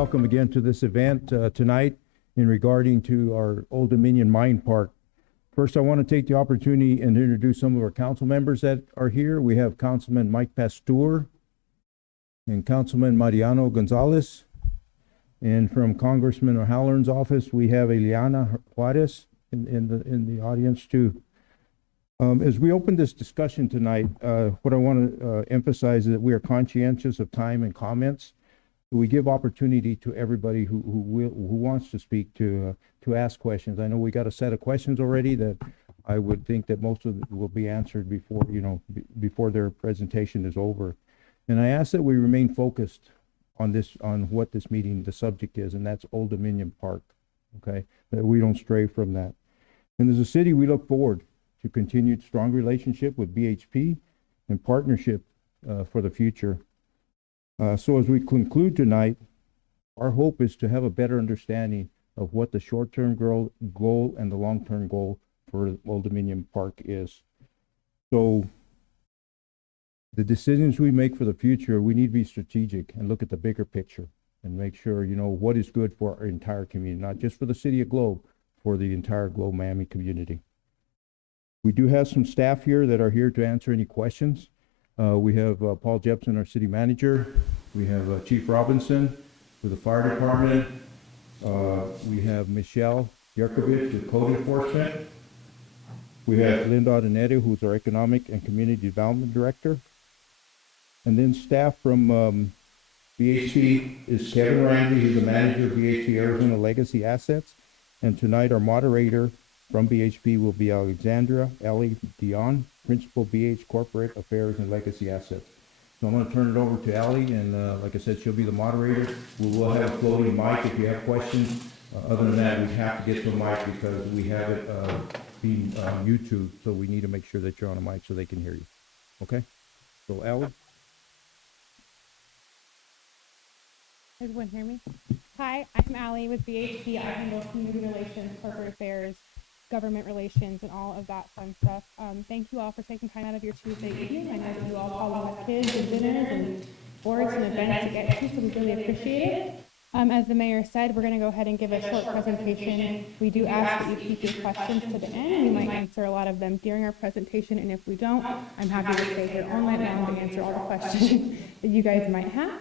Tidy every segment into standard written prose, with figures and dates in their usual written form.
welcome again to this event tonight in regarding to our Old Dominion Mine Park. First, I want to take the opportunity and introduce some of our council members that are here. We have Councilman Mike Pasteur and Councilman Mariano Gonzalez. And from Congressman O'Halloran's office, we have Eliana Juarez in the audience too. As we open this discussion tonight, what I want to emphasize is that we are conscientious of time and comments. We give opportunity to everybody who wants to speak to ask questions. I know we got a set of questions already that I would think that most of it will be answered before before their presentation is over. And I ask that we remain focused on what this meeting, the subject is, and that's Old Dominion Park. Okay, that we don't stray from that. And as a city, we look forward to continued strong relationship with BHP and partnership for the future. So as we conclude tonight, our hope is to have a better understanding of what the short-term goal and the long-term goal for Old Dominion Park is. So the decisions we make for the future, we need to be strategic and look at the bigger picture and make sure, what is good for our entire community, not just for the city of Globe, for the entire Globe Miami community. We do have some staff here that are here to answer any questions. We have Paul Jepson, our city manager. We have Chief Robinson with the fire department. We have Michelle Yerkovich with code enforcement. We have Linda Adanete, who's our economic and community development director. And then staff from BHP is Kevin Ramsey, who's the manager of BHP Arizona Legacy Assets. And tonight our moderator from BHP will be Alexandra Ellie Dion, Principal BH Corporate Affairs and Legacy Assets. So I'm going to turn it over to Ellie, and like I said, she'll be the moderator. We will have a floating mic if you have questions. Other than that, we have to get to a mic because we have it being YouTube, so we need to make sure that you're on a mic so they can hear you. Okay? So Ellie? Does everyone hear me? Hi, I'm Allie with BHP. I handle community relations, corporate affairs, government relations, and all of that fun stuff. Thank you all for taking time out of your Tuesday evening. I know that you all probably have kids and dinners and boards and events to get to, so we really appreciate it. As the mayor said, we're going to go ahead and give a short presentation. We do ask that you keep your questions to the end. We might answer a lot of them during our presentation, and if we don't, I'm happy to stay here all night long to answer all the questions that you guys might have.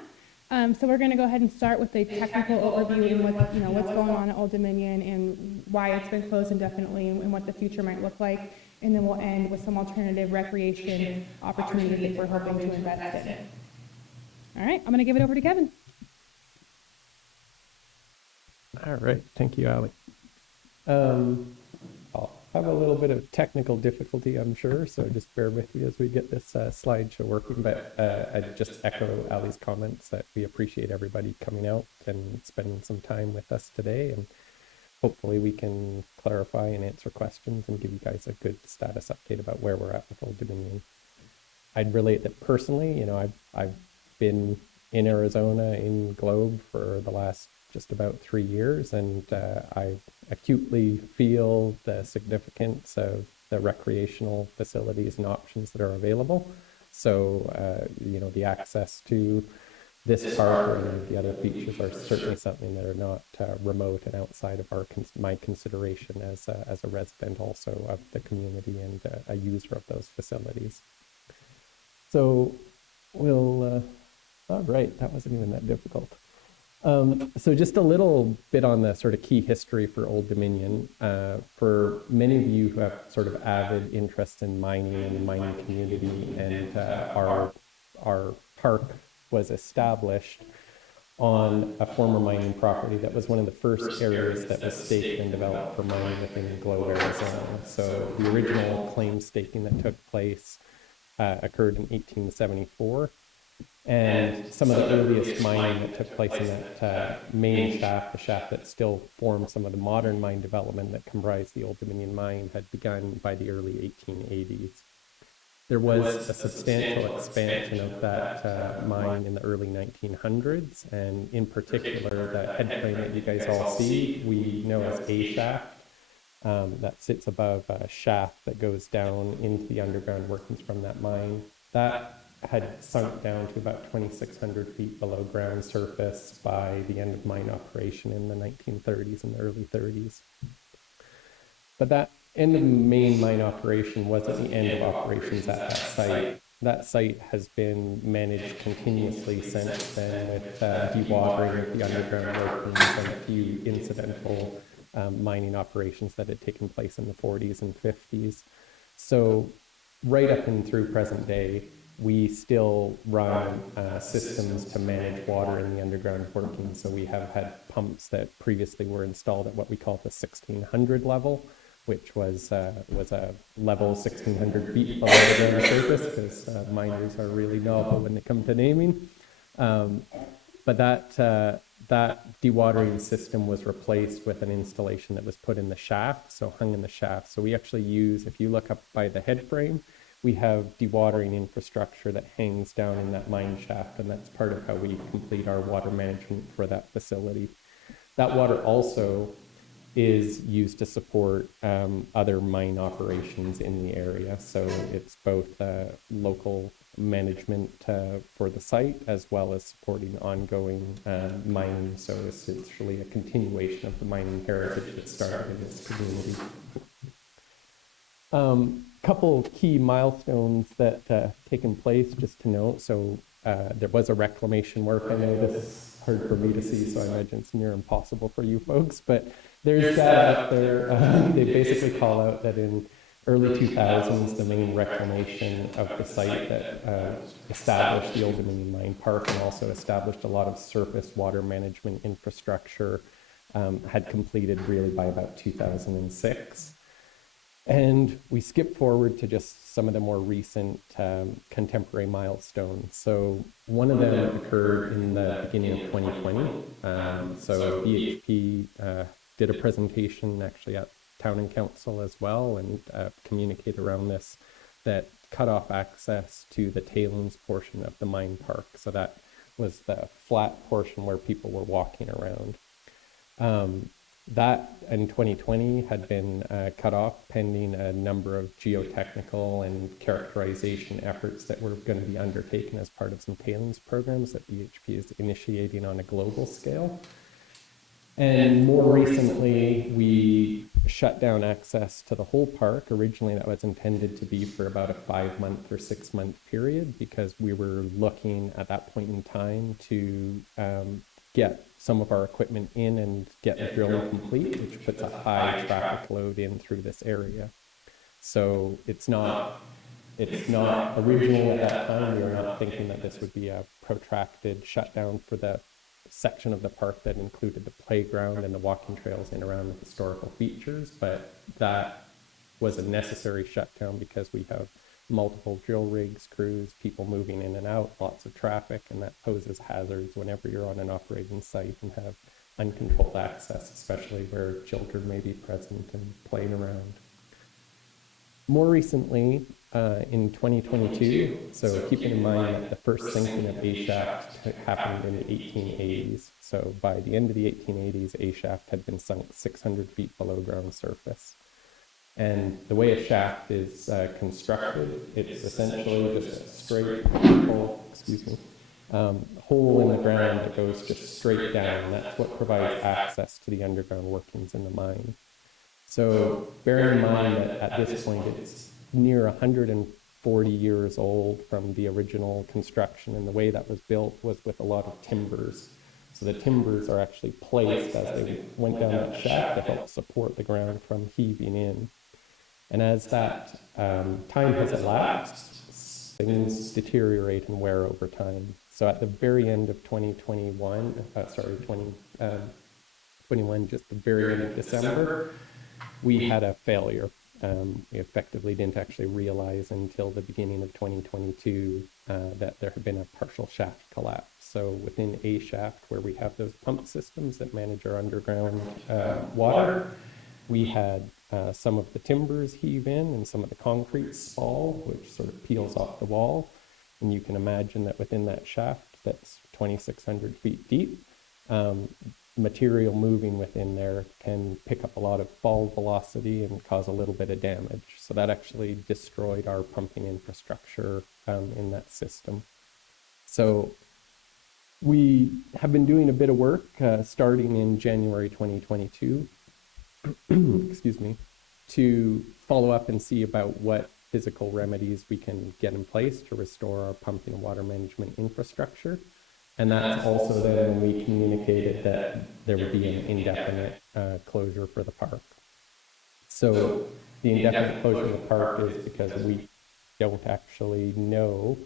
So we're going to go ahead and start with a technical overview and what's going on at Old Dominion and why it's been closed indefinitely and what the future might look like. And then we'll end with some alternative recreation opportunities that we're hoping to invest in. All right, I'm going to give it over to Kevin. All right, thank you, Allie. I'll have a little bit of technical difficulty, I'm sure, so just bear with me as we get this slideshow working, but I'd just echo Allie's comments that we appreciate everybody coming out and spending some time with us today, and hopefully we can clarify and answer questions and give you guys a good status update about where we're at with Old Dominion. I'd relate that personally, I've been in Arizona, in Globe for the last just about 3 years, and I acutely feel the significance of the recreational facilities and options that are available. So, the access to this park and the other features are certainly something that are not remote and outside of my consideration as a resident also of the community and a user of those facilities. So we'll, all right, that wasn't even that difficult. So just a little bit on the sort of key history for Old Dominion. For many of you who have sort of avid interest in mining and the mining community, and our park was established on a former mining property that was one of the first areas that was staked and developed for mining within Globe, Arizona. So the original claim staking that took place occurred in 1874. And some of the earliest mining that took place in that main shaft, the shaft that still formed some of the modern mine development that comprised the Old Dominion mine, had begun by the early 1880s. There was a substantial expansion of that mine in the early 1900s, and in particular, the head frame that you guys all see, we know as A shaft, that sits above a shaft that goes down into the underground workings from that mine. That had sunk down to about 2,600 feet below ground surface by the end of mine operation in the 1930s and the early 30s. But that end of main mine operation wasn't the end of operations at that site. That site has been managed continuously since then with dewatering of the underground workings and a few incidental mining operations that had taken place in the 40s and 50s. So right up and through present day, we still run systems to manage water in the underground workings. So we have had pumps that previously were installed at what we call the 1600 level, which was a level 1,600 feet below the ground surface, because miners are really novel when it comes to naming. But that dewatering system was replaced with an installation that was put in the shaft, so hung in the shaft. So we actually use, if you look up by the head frame, we have dewatering infrastructure that hangs down in that mine shaft, and that's part of how we complete our water management for that facility. That water also is used to support other mine operations in the area. So it's both local management for the site as well as supporting ongoing mining. So it's essentially a continuation of the mining heritage that started in this community. Couple key milestones that taken place, just to note. So there was a reclamation work. I know this is hard for me to see, so I imagine it's near impossible for you folks, but there's data up there. They basically call out that in early 2000s, the main reclamation of the site that established the Old Dominion Mine Park and also established a lot of surface water management infrastructure had completed really by about 2006. And we skip forward to just some of the more recent contemporary milestones. So one of them occurred in the beginning of 2020. So BHP did a presentation actually at Town and Council as well, and communicate around this, that cut off access to the tailings portion of the mine park. So that was the flat portion where people were walking around. That in 2020 had been cut off pending a number of geotechnical and characterization efforts that were going to be undertaken as part of some tailings programs that BHP is initiating on a global scale. And more recently, we shut down access to the whole park. Originally, that was intended to be for about a 5-month or 6-month period, because we were looking at that point in time to get some of our equipment in and get the drilling complete, which puts a high traffic load in through this area. So it's not originally at that time, we were not thinking that this would be a protracted shutdown for the section of the park that included the playground and the walking trails in around the historical features, but that was a necessary shutdown because we have multiple drill rigs, crews, people moving in and out, lots of traffic, and that poses hazards whenever you're on an operating site and have uncontrolled access, especially where children may be present and playing around. More recently, in 2022, so keeping in mind that the first sinking of A shaft happened in the 1880s. So by the end of the 1880s, A shaft had been sunk 600 feet below ground surface. And the way a shaft is constructed, it's essentially just a straight hole, hole in the ground that goes just straight down. That's what provides access to the underground workings in the mine. So bear in mind that at this point, it's near 140 years old from the original construction, and the way that was built was with a lot of timbers. So the timbers are actually placed as they went down that shaft to help support the ground from heaving in. And as that time has elapsed, things deteriorate and wear over time. So at the very end of 2021, just the very end of December, we had a failure. We effectively didn't actually realize until the beginning of 2022 that there had been a partial shaft collapse. So within A shaft, where we have those pump systems that manage our underground water, we had some of the timbers heave in and some of the concrete fall, which sort of peels off the wall. And you can imagine that within that shaft that's 2,600 feet deep, material moving within there can pick up a lot of fall velocity and cause a little bit of damage. So that actually destroyed our pumping infrastructure in that system. So we have been doing a bit of work starting in January 2022, excuse me, to follow up and see about what physical remedies we can get in place to restore our pumping and water management infrastructure. And that's also then when we communicated that there would be an indefinite closure for the park. So the indefinite closure of the park is because we don't actually know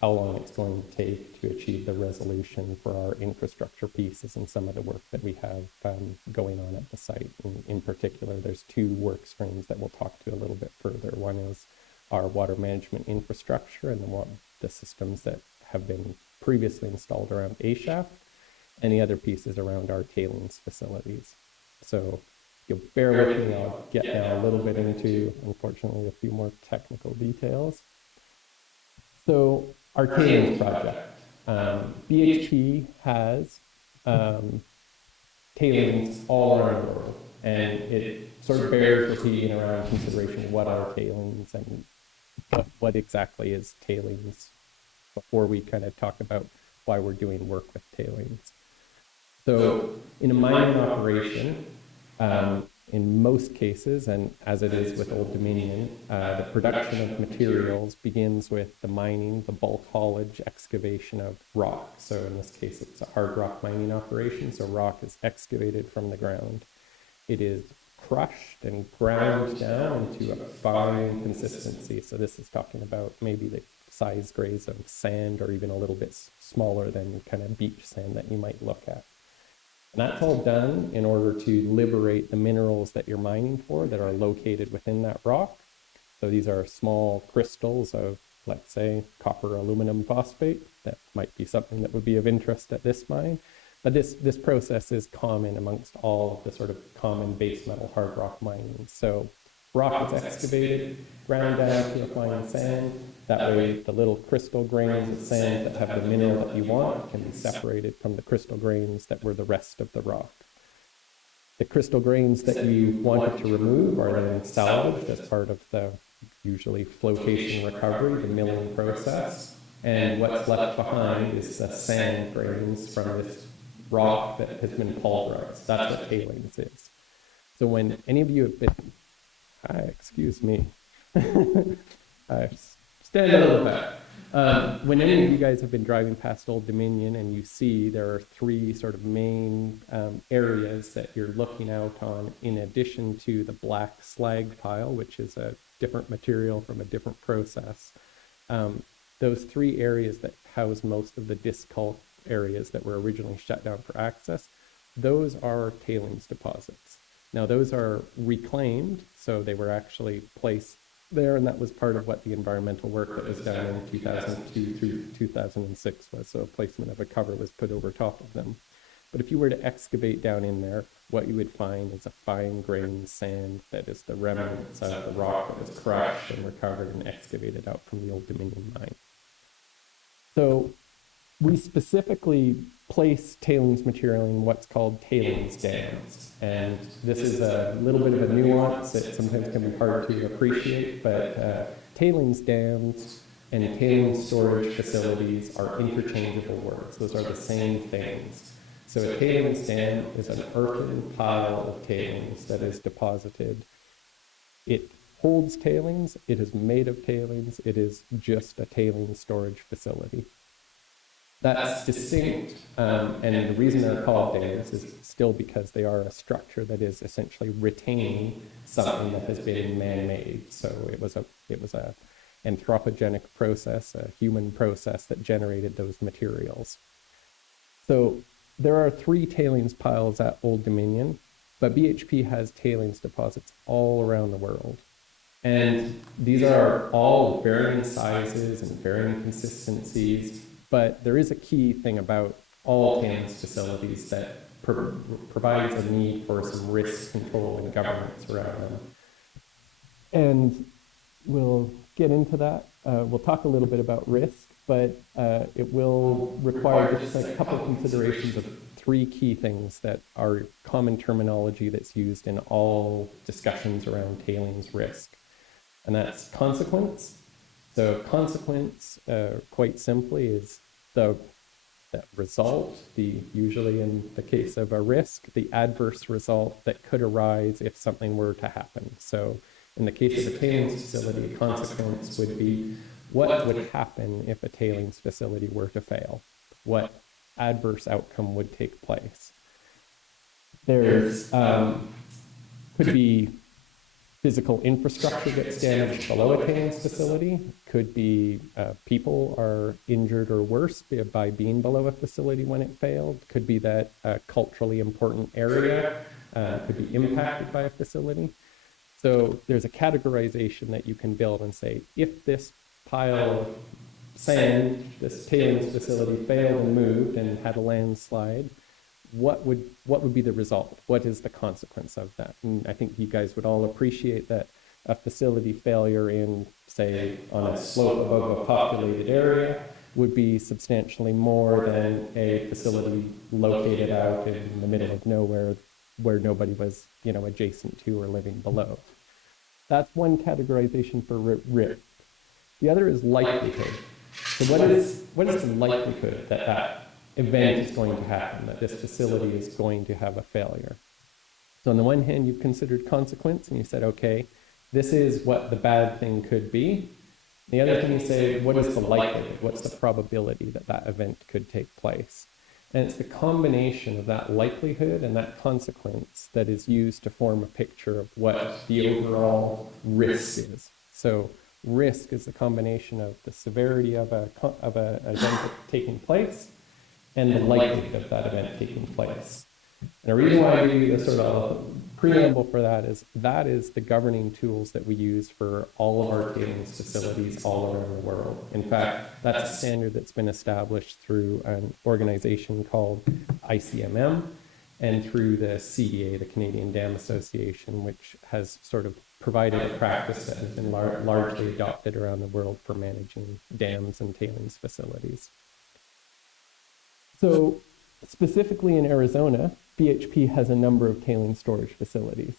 how long it's going to take to achieve the resolution for our infrastructure pieces and some of the work that we have going on at the site. In particular, there's two work streams that we'll talk to a little bit further. One is our water management infrastructure and the systems that have been previously installed around A shaft, and the other piece is around our tailings facilities. So you'll bear with me, I'll get now a little bit into, unfortunately, a few more technical details. So our tailings project, BHP has tailings all around the world, and it sort of bears repeating around consideration of what are tailings and what exactly is tailings before we kind of talk about why we're doing work with tailings. So in a mining operation, in most cases, and as it is with Old Dominion, the production of materials begins with the mining, the bulk haulage, excavation of rock. So in this case, it's a hard rock mining operation. So rock is excavated from the ground. It is crushed and ground down into a fine consistency. So this is talking about maybe the size grades of sand or even a little bit smaller than kind of beach sand that you might look at. And that's all done in order to liberate the minerals that you're mining for that are located within that rock. So these are small crystals of, let's say, copper aluminum phosphate. That might be something that would be of interest at this mine. But this process is common amongst all of the sort of common base metal hard rock mining. So rock is excavated, ground down to a fine sand. That way the little crystal grains of sand that have the mineral that you want can be separated from the crystal grains that were the rest of the rock. The crystal grains that you wanted to remove are then salvaged as part of the usually flotation recovery, the milling process. And what's left behind is the sand grains from this rock that has been pulverized. That's what tailings is. So when any of you have been, excuse me, I stand a little back. When any of you guys have been driving past Old Dominion and you see there are three sort of main areas that you're looking out on, in addition to the black slag pile, which is a different material from a different process. Those three areas that house most of the disc culk areas that were originally shut down for access, those are tailings deposits. Now those are reclaimed, so they were actually placed there, and that was part of what the environmental work that was done in 2002 through 2006 was. So a placement of a cover was put over top of them. But if you were to excavate down in there, what you would find is a fine grained sand that is the remnants of the rock that was crushed and recovered and excavated out from the Old Dominion mine. So we specifically place tailings material in what's called tailings dams. And this is a little bit of a nuance that sometimes can be hard to appreciate, but tailings dams and tailings storage facilities are interchangeable words. Those are the same things. So a tailings dam is an earthen pile of tailings that is deposited. It holds tailings, it is made of tailings, it is just a tailings storage facility. That's distinct, and the reason they're called dams is still because they are a structure that is essentially retaining something that has been man-made. So it was a anthropogenic process, a human process that generated those materials. So there are three tailings piles at Old Dominion, but BHP has tailings deposits all around the world. And these are all varying sizes and varying consistencies. But there is a key thing about all tailings facilities that provides a need for some risk control and governance around them. And we'll get into that. We'll talk a little bit about risk, but it will require just a couple of considerations of three key things that are common terminology that's used in all discussions around tailings risk. And that's consequence. So consequence, quite simply, is the result, usually in the case of a risk, the adverse result that could arise if something were to happen. So in the case of a tailings facility, a consequence would be what would happen if a tailings facility were to fail? What adverse outcome would take place? There's could be physical infrastructure gets damaged below a tailings facility. Could be people are injured or worse by being below a facility when it failed. Could be that a culturally important area could be impacted by a facility. So there's a categorization that you can build and say, if this pile of sand, this tailings facility failed and moved and had a landslide, what would be the result? What is the consequence of that? And I think you guys would all appreciate that a facility failure in, say, on a slope above a populated area would be substantially more than a facility located out in the middle of nowhere where nobody was, adjacent to or living below. That's one categorization for risk. The other is likelihood. So what is the likelihood that that event is going to happen, that this facility is going to have a failure? So on the one hand, you've considered consequence and you said, okay, this is what the bad thing could be. The other thing you say, what is the likelihood? What's the probability that that event could take place? And it's the combination of that likelihood and that consequence that is used to form a picture of what the overall risk is. So risk is the combination of the severity of an event taking place and the likelihood of that event taking place. And the reason why I give you this sort of preamble for that is the governing tools that we use for all of our tailings facilities all around the world. In fact, that's a standard that's been established through an organization called ICMM and through the CDA, the Canadian Dam Association, which has sort of provided a practice that has been largely adopted around the world for managing dams and tailings facilities. So specifically in Arizona, BHP has a number of tailings storage facilities.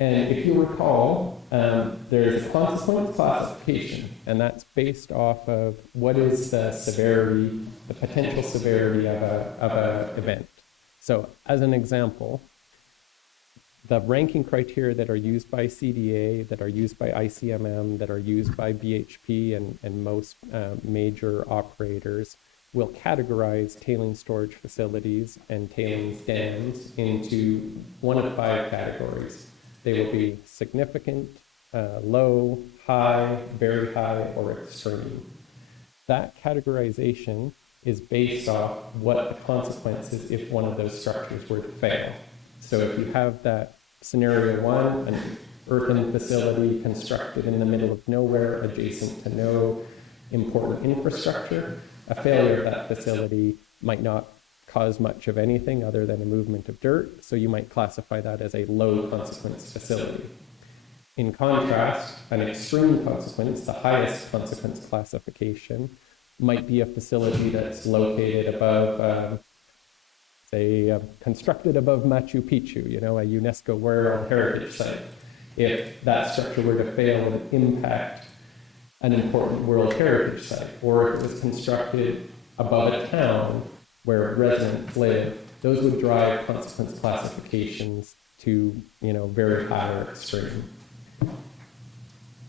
And if you recall, there's a consequence classification, and that's based off of what is the severity, the potential severity of an event. So as an example, the ranking criteria that are used by CDA, that are used by ICMM, that are used by BHP and most major operators will categorize tailings storage facilities and tailings dams into one of 5 categories. They will be significant, low, high, very high, or extreme. That categorization is based off what the consequences if one of those structures were to fail. So if you have that scenario 1, an earthen facility constructed in the middle of nowhere, adjacent to no important infrastructure, a failure of that facility might not cause much of anything other than a movement of dirt, so you might classify that as a low consequence facility. In contrast, an extreme consequence, the highest consequence classification, might be a facility that's located above, constructed above Machu Picchu, a UNESCO World Heritage Site. If that structure were to fail and impact an important World Heritage Site, or if it was constructed above a town where residents live, those would drive consequence classifications to, very high or extreme.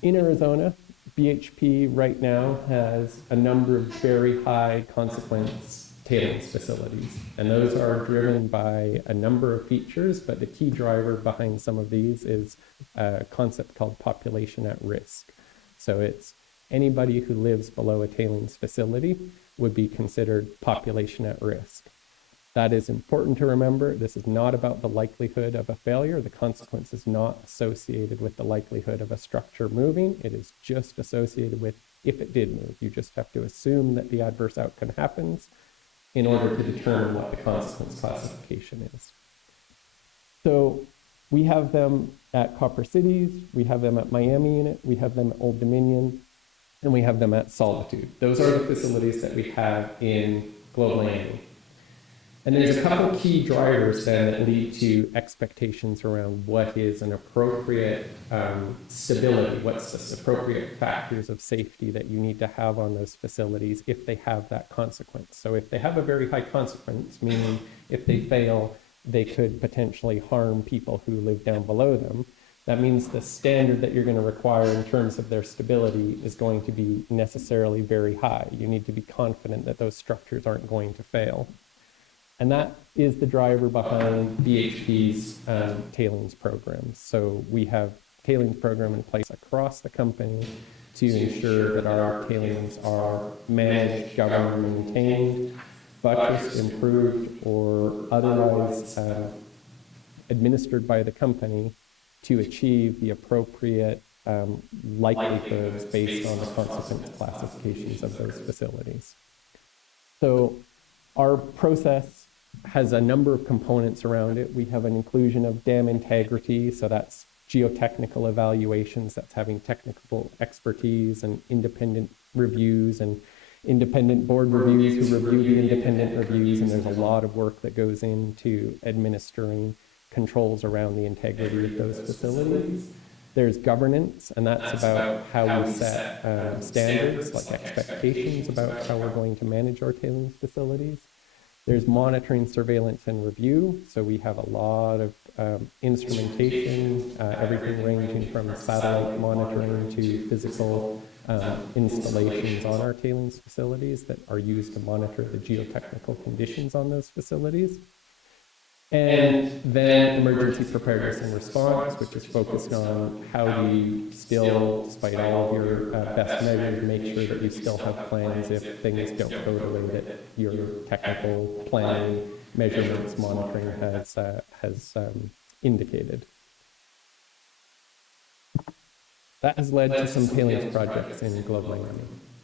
In Arizona, BHP right now has a number of very high consequence tailings facilities, and those are driven by a number of features, but the key driver behind some of these is a concept called population at risk. So it's anybody who lives below a tailings facility would be considered population at risk. That is important to remember. This is not about the likelihood of a failure. The consequence is not associated with the likelihood of a structure moving. It is just associated with if it did move. You just have to assume that the adverse outcome happens in order to determine what the consequence classification is. So we have them at Copper Cities, we have them at Miami Unit, we have them at Old Dominion, and we have them at Solitude. Those are the facilities that we have in Global Landing. And there's a couple key drivers then that lead to expectations around what is an appropriate stability, what's the appropriate factors of safety that you need to have on those facilities if they have that consequence. So if they have a very high consequence, meaning if they fail, they could potentially harm people who live down below them, that means the standard that you're going to require in terms of their stability is going to be necessarily very high. You need to be confident that those structures aren't going to fail. And that is the driver behind BHP's tailings programs. So we have tailings program in place across the company to ensure that our tailings are managed, governed, maintained, buttressed, improved, or otherwise administered by the company to achieve the appropriate likelihoods based on the consequence classifications of those facilities. So our process has a number of components around it. We have an inclusion of dam integrity, so that's geotechnical evaluations, that's having technical expertise and independent reviews and independent board reviews who review the independent reviews, and there's a lot of work that goes into administering controls around the integrity of those facilities. There's governance, and that's about how we set standards, like expectations about how we're going to manage our tailings facilities. There's monitoring, surveillance, and review. So we have a lot of instrumentation, everything ranging from satellite monitoring to physical installations on our tailings facilities that are used to monitor the geotechnical conditions on those facilities. And then emergency preparedness and response, which is focused on how do you still, despite all of your best measures, make sure that you still have plans if things don't go the way that your technical planning, measurements, monitoring has indicated. That has led to some tailings projects in Globe Miami.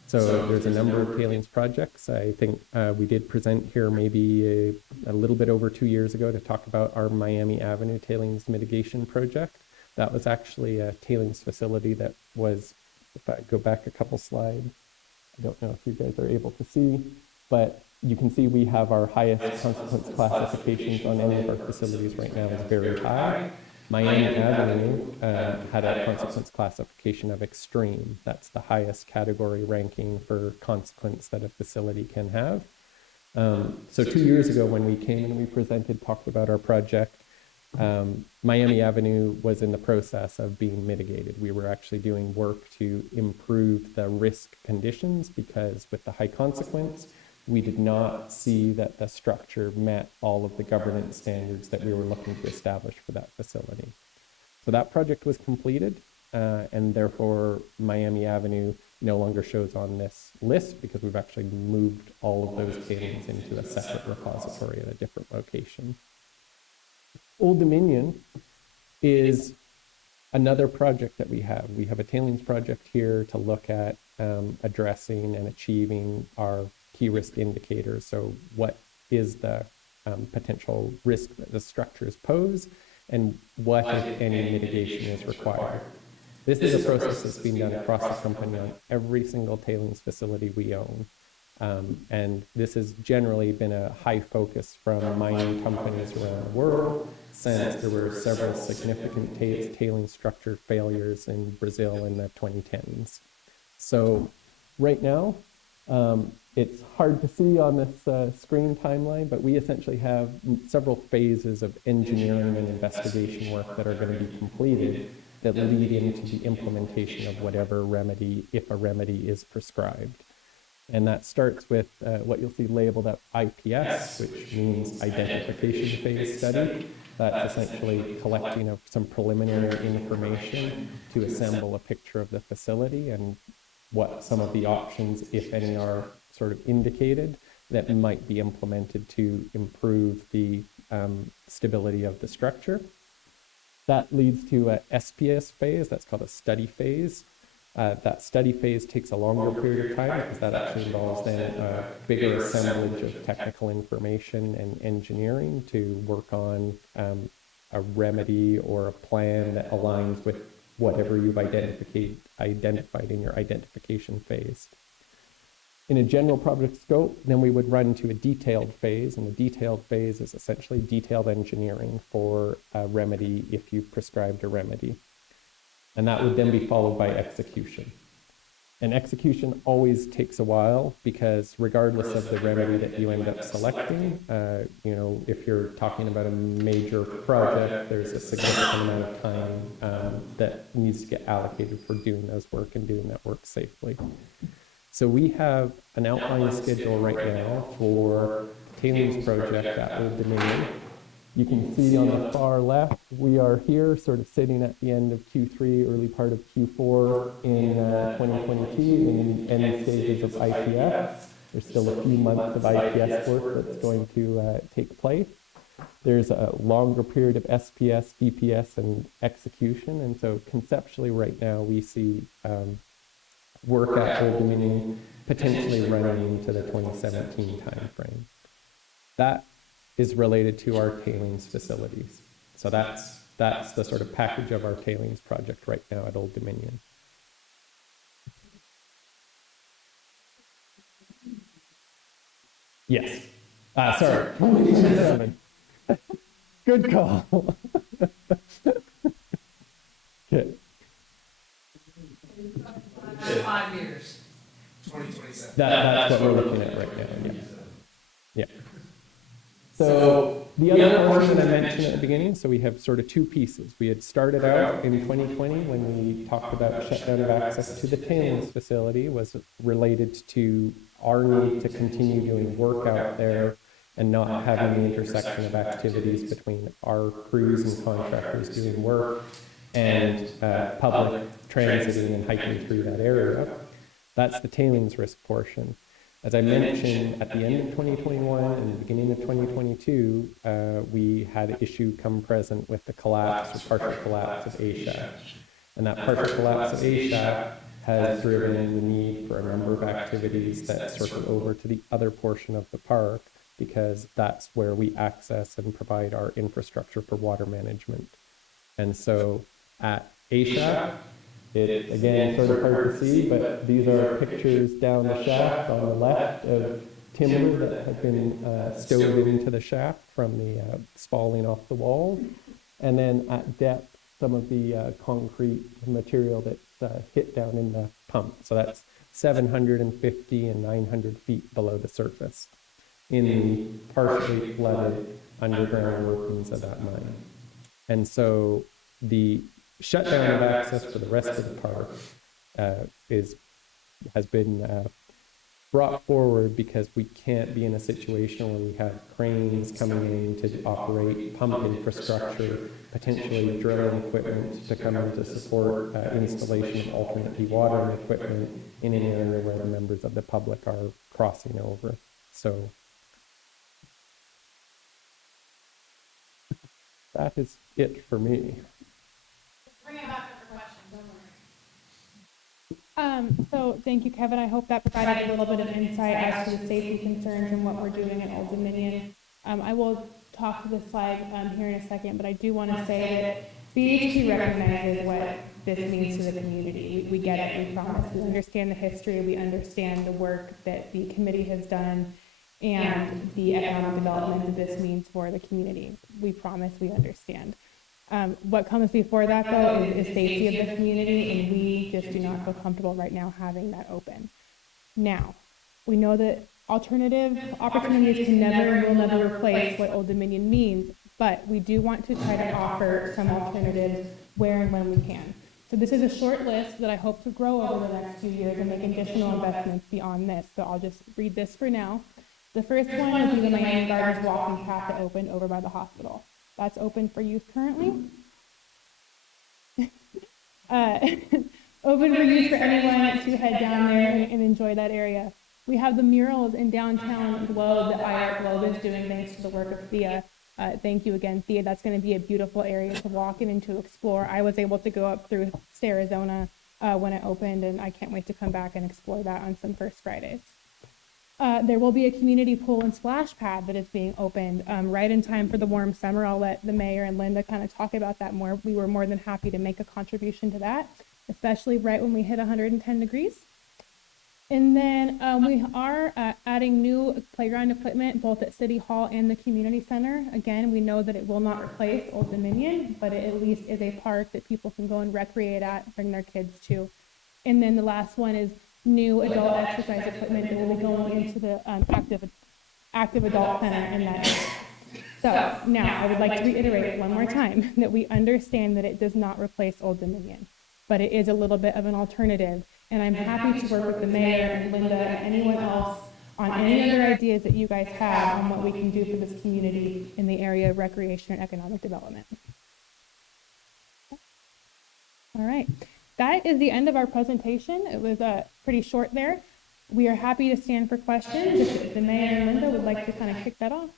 So there's a number of tailings projects. I think we did present here maybe a little bit over 2 years ago to talk about our Miami Avenue Tailings Mitigation Project. That was actually a tailings facility that was, if I go back a couple slides, I don't know if you guys are able to see, but you can see we have our highest consequence classifications on any of our facilities right now is very high. Miami Avenue had a consequence classification of extreme. That's the highest category ranking for consequence that a facility can have. So 2 years ago when we came and we presented, talked about our project, Miami Avenue was in the process of being mitigated. We were actually doing work to improve the risk conditions because with the high consequence, we did not see that the structure met all of the governance standards that we were looking to establish for that facility. So that project was completed, and therefore Miami Avenue no longer shows on this list because we've actually moved all of those tailings into a separate repository at a different location. Old Dominion is another project that we have. We have a tailings project here to look at addressing and achieving our key risk indicators. So what is the potential risk that the structures pose and what, if any, mitigation is required. This is a process that's being done across the company on every single tailings facility we own. And this has generally been a high focus from mining companies around the world since there were several significant tailings structure failures in Brazil in the 2010s. So right now, it's hard to see on this screen timeline, but we essentially have several phases of engineering and investigation work that are going to be completed that lead into the implementation of whatever remedy, if a remedy is prescribed. And that starts with what you'll see labeled up IPS, which means identification phase study. That's essentially collecting of some preliminary information to assemble a picture of the facility and what some of the options, if any, are sort of indicated that might be implemented to improve the stability of the structure. That leads to a SPS phase, that's called a study phase. That study phase takes a longer period of time because that actually involves then a bigger assemblage of technical information and engineering to work on a remedy or a plan that aligns with whatever you've identified in your identification phase. in a general project scope, then we would run to a detailed phase, and the detailed phase is essentially detailed engineering for a remedy if you prescribed a remedy. And that would then be followed by execution. And execution always takes a while because regardless of the remedy that you end up selecting, you know, if you're talking about a major project, there's a significant amount of time that needs to get allocated for doing those work and doing that work safely. So we have an outline schedule right now for tailings project at Old Dominion. You can see on the far left, we are here sort of sitting at the end of Q3, early part of Q4 in 2022 in the end stages of IPS. There's still a few months of IPS work that's going to take place. There's a longer period of SPS, VPS, and execution. And so conceptually right now, we see work at Old Dominion potentially running into the 2017 timeframe. That is related to our tailings facilities. So that's the sort of package of our tailings project right now at Old Dominion. Yes. Sorry. 2027. Good call. Okay. 5 years. 2027. That's what we're looking at right now. Yeah. Yeah. So the other portion that I mentioned at the beginning, so we have sort of two pieces. We had started out in 2020 when we talked about shutdown of access to the tailings facility was related to our need to continue doing work out there and not having the intersection of activities between our crews and contractors doing work and public transiting and hiking through that area. That's the tailings risk portion. As I mentioned, at the end of 2021 and the beginning of 2022, we had an issue come present with the collapse or partial collapse of A-shaft. And that partial collapse of A-shaft has driven the need for a number of activities that circle over to the other portion of the park because that's where we access and provide our infrastructure for water management. And so at A-shaft, it, again, sort of hard to see, but these are pictures down the shaft on the left of timber that have been stowed into the shaft from the spalling off the walls. And then at depth, some of the concrete material that's hit down in the pump. So that's 750 and 900 feet below the surface in the partially flooded underground workings of that mine. And so the shutdown of access for the rest of the park has been brought forward because we can't be in a situation where we have cranes coming in to operate pump infrastructure, potentially drilling equipment to come in to support installation of alternate dewatering equipment in an area where the members of the public are crossing over. So that is it for me. So thank you, Kevin. I hope that provided a little bit of insight as to the safety concerns and what we're doing at Old Dominion. I will talk to this slide here in a second, but I do want to say that BHP recognizes what this means to the community. We get it, we promise. We understand the history, we understand the work that the committee has done and the economic development that this means for the community. We promise we understand. What comes before that, though, is safety of the community, and we just do not feel comfortable right now having that open. Now, we know that alternative opportunities can never and will never replace what Old Dominion means, but we do want to try to offer some alternatives where and when we can. So this is a short list that I hope to grow over the next few years and make additional investments beyond this, but I'll just read this for now. The first one would be the Miami Gardens walking path that opened over by the hospital. That's open for use currently. Open for use for anyone to head down there and enjoy that area. We have the murals in downtown Globe that IART Globe is doing thanks to the work of Thea. Thank you again, Thea. That's going to be a beautiful area to walk in and to explore. I was able to go up through Arizona when it opened, and I can't wait to come back and explore that on some First Fridays. There will be a community pool and splash pad that is being opened right in time for the warm summer. I'll let the mayor and Linda kind of talk about that more. We were more than happy to make a contribution to that, especially right when we hit 110 degrees. And then we are adding new playground equipment both at City Hall and the community center. Again, we know that it will not replace Old Dominion, but it at least is a park that people can go and recreate at, bring their kids to. And then the last one is new adult exercise equipment that will be going into the active adult center in that area. So now I would like to reiterate one more time that we understand that it does not replace Old Dominion, but it is a little bit of an alternative. And I'm happy to work with the mayor and Linda and anyone else on any other ideas that you guys have on what we can do for this community in the area of recreation and economic development. All right, that is the end of our presentation. It was pretty short there. We are happy to stand for questions if the mayor and Linda would like to kind of kick that off.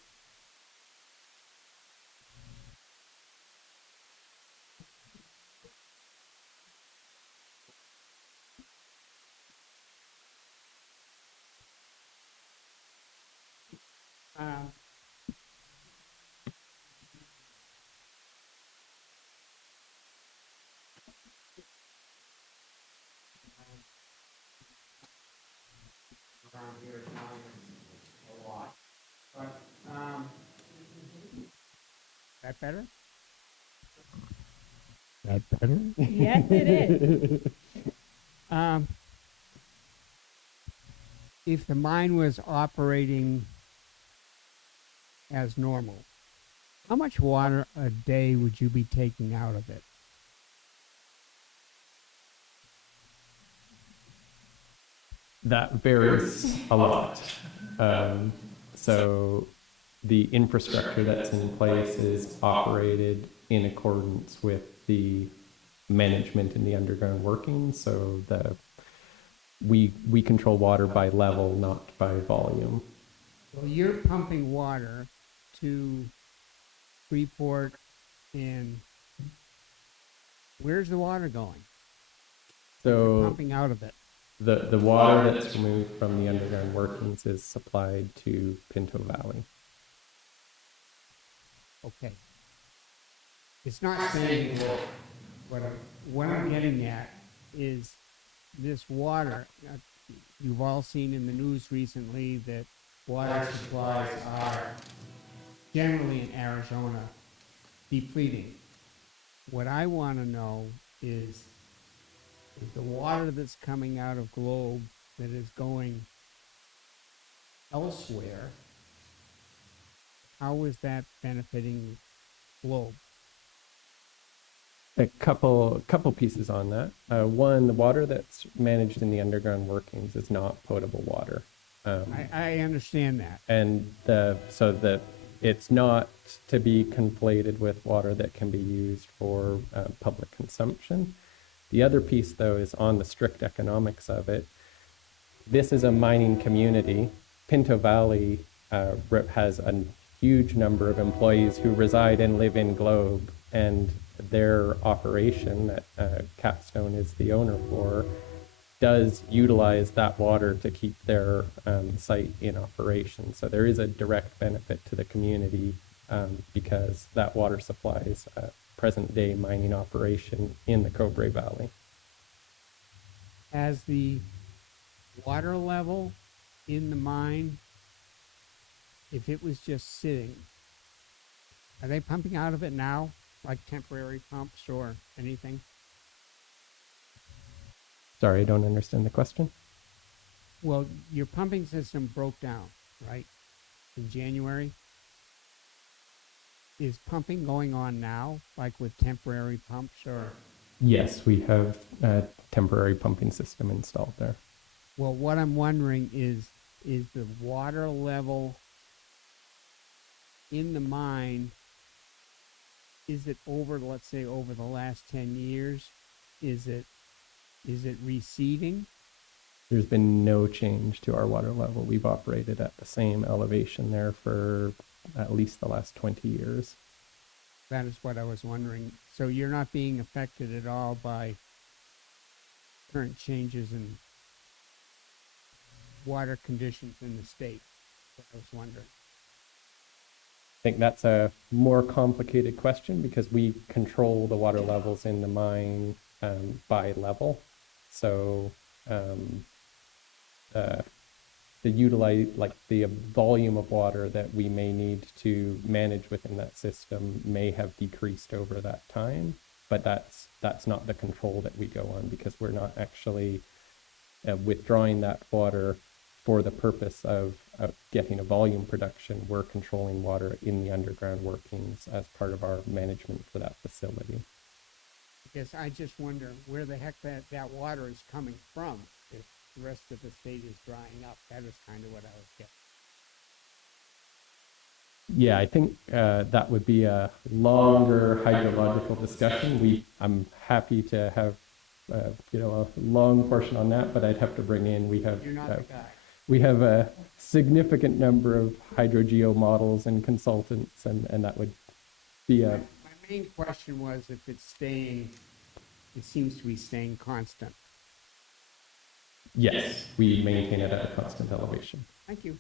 Around here, a lot. But, That better? That better? Yes, it is. If the mine was operating as normal, how much water a day would you be taking out of it? That varies a lot. So the infrastructure that's in place is operated in accordance with the management in the underground workings. So we control water by level, not by volume. So you're pumping water to Freeport, and where's the water going? You're So pumping out of it. the water that's removed from the underground workings is supplied to Pinto Valley. Okay. It's not saying what I'm getting at is this water. You've all seen in the news recently that water supplies are generally in Arizona depleting. What I want to know is the water that's coming out of Globe that is going elsewhere, how is that benefiting Globe? A couple pieces on that. One, the water that's managed in the underground workings is not potable water. I understand that. And so that it's not to be conflated with water that can be used for public consumption. The other piece, though, is on the strict economics of it. This is a mining community. Pinto Valley has a huge number of employees who reside and live in Globe, and their operation that Capstone is the owner for does utilize that water to keep their site in operation. So there is a direct benefit to the community because that water supplies present-day mining operation in the Cobre Valley. Has the water level in the mine, if it was just sitting, are they pumping out of it now, like temporary pumps or anything? Sorry, I don't understand the question. Well, your pumping system broke down, right, in January? Is pumping going on now, like with temporary pumps or? Yes, we have a temporary pumping system installed there. Well, what I'm wondering is the water level in the mine, is it over, let's say, over the last 10 years? Is it receding? There's been no change to our water level. We've operated at the same elevation there for at least the last 20 years. That is what I was wondering. So you're not being affected at all by current changes in water conditions in the state? That's what I was wondering. I think that's a more complicated question because we control the water levels in the mine by level. So the utilize, like the volume of water that we may need to manage within that system may have decreased over that time, but that's not the control that we go on, because we're not actually withdrawing that water for the purpose of getting a volume production. We're controlling water in the underground workings as part of our management for that facility. Because I just wonder where the heck that water is coming from if the rest of the state is drying up. That is kind of what I was getting. Yeah, I think that would be a longer hydrological discussion. I'm happy to have a long portion on that, but I'd have to bring in, You're not the guy. we have a significant number of hydrogeo models and consultants, and that would be My main question was if it's staying, it seems to be staying constant. yes, we maintain it at a constant elevation. Thank you.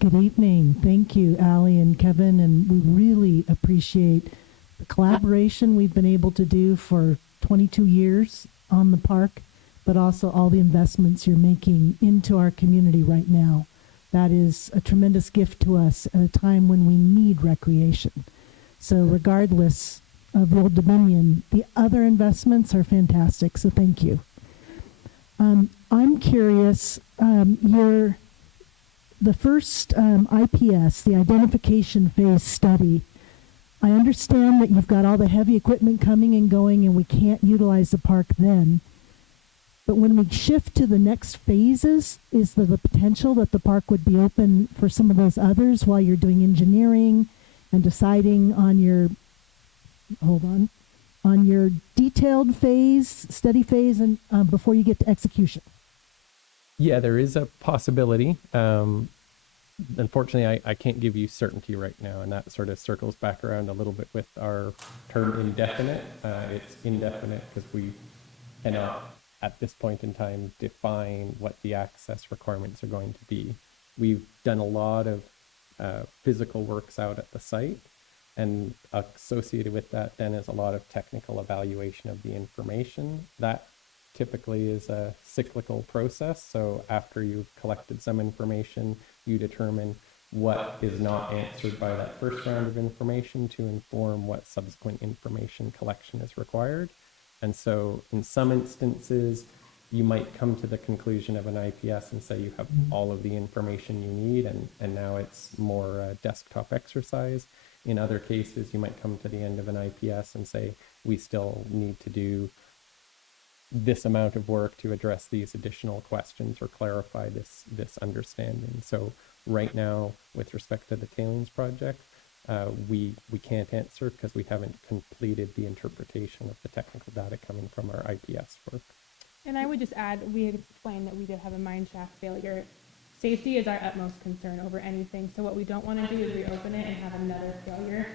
Good evening. Thank you, Allie and Kevin, and we really appreciate the collaboration we've been able to do for 22 years on the park, but also all the investments you're making into our community right now. That is a tremendous gift to us at a time when we need recreation. So regardless of the Old Dominion, the other investments are fantastic, so thank you. I'm curious, the first IPS, the identification phase study, I understand that you've got all the heavy equipment coming and going and we can't utilize the park then. But when we shift to the next phases, is there the potential that the park would be open for some of those others while you're doing engineering and deciding on your, on your detailed phase, study phase, and before you get to execution? Yeah, there is a possibility. Unfortunately, I can't give you certainty right now, and that sort of circles back around a little bit with our term indefinite. It's indefinite because we cannot, at this point in time, define what the access requirements are going to be. We've done a lot of physical works out at the site, and associated with that then is a lot of technical evaluation of the information. That typically is a cyclical process. So after you've collected some information, you determine what is not answered by that first round of information to inform what subsequent information collection is required. And so in some instances, you might come to the conclusion of an IPS and say you have all of the information you need, and now it's more a desktop exercise. In other cases, you might come to the end of an IPS and say, we still need to do this amount of work to address these additional questions or clarify this understanding. So right now, with respect to the tailings project, we can't answer because we haven't completed the interpretation of the technical data coming from our IPS work. And I would just add, we had explained that we did have a mine shaft failure. Safety is our utmost concern over anything. So what we don't want to do is reopen it and have another failure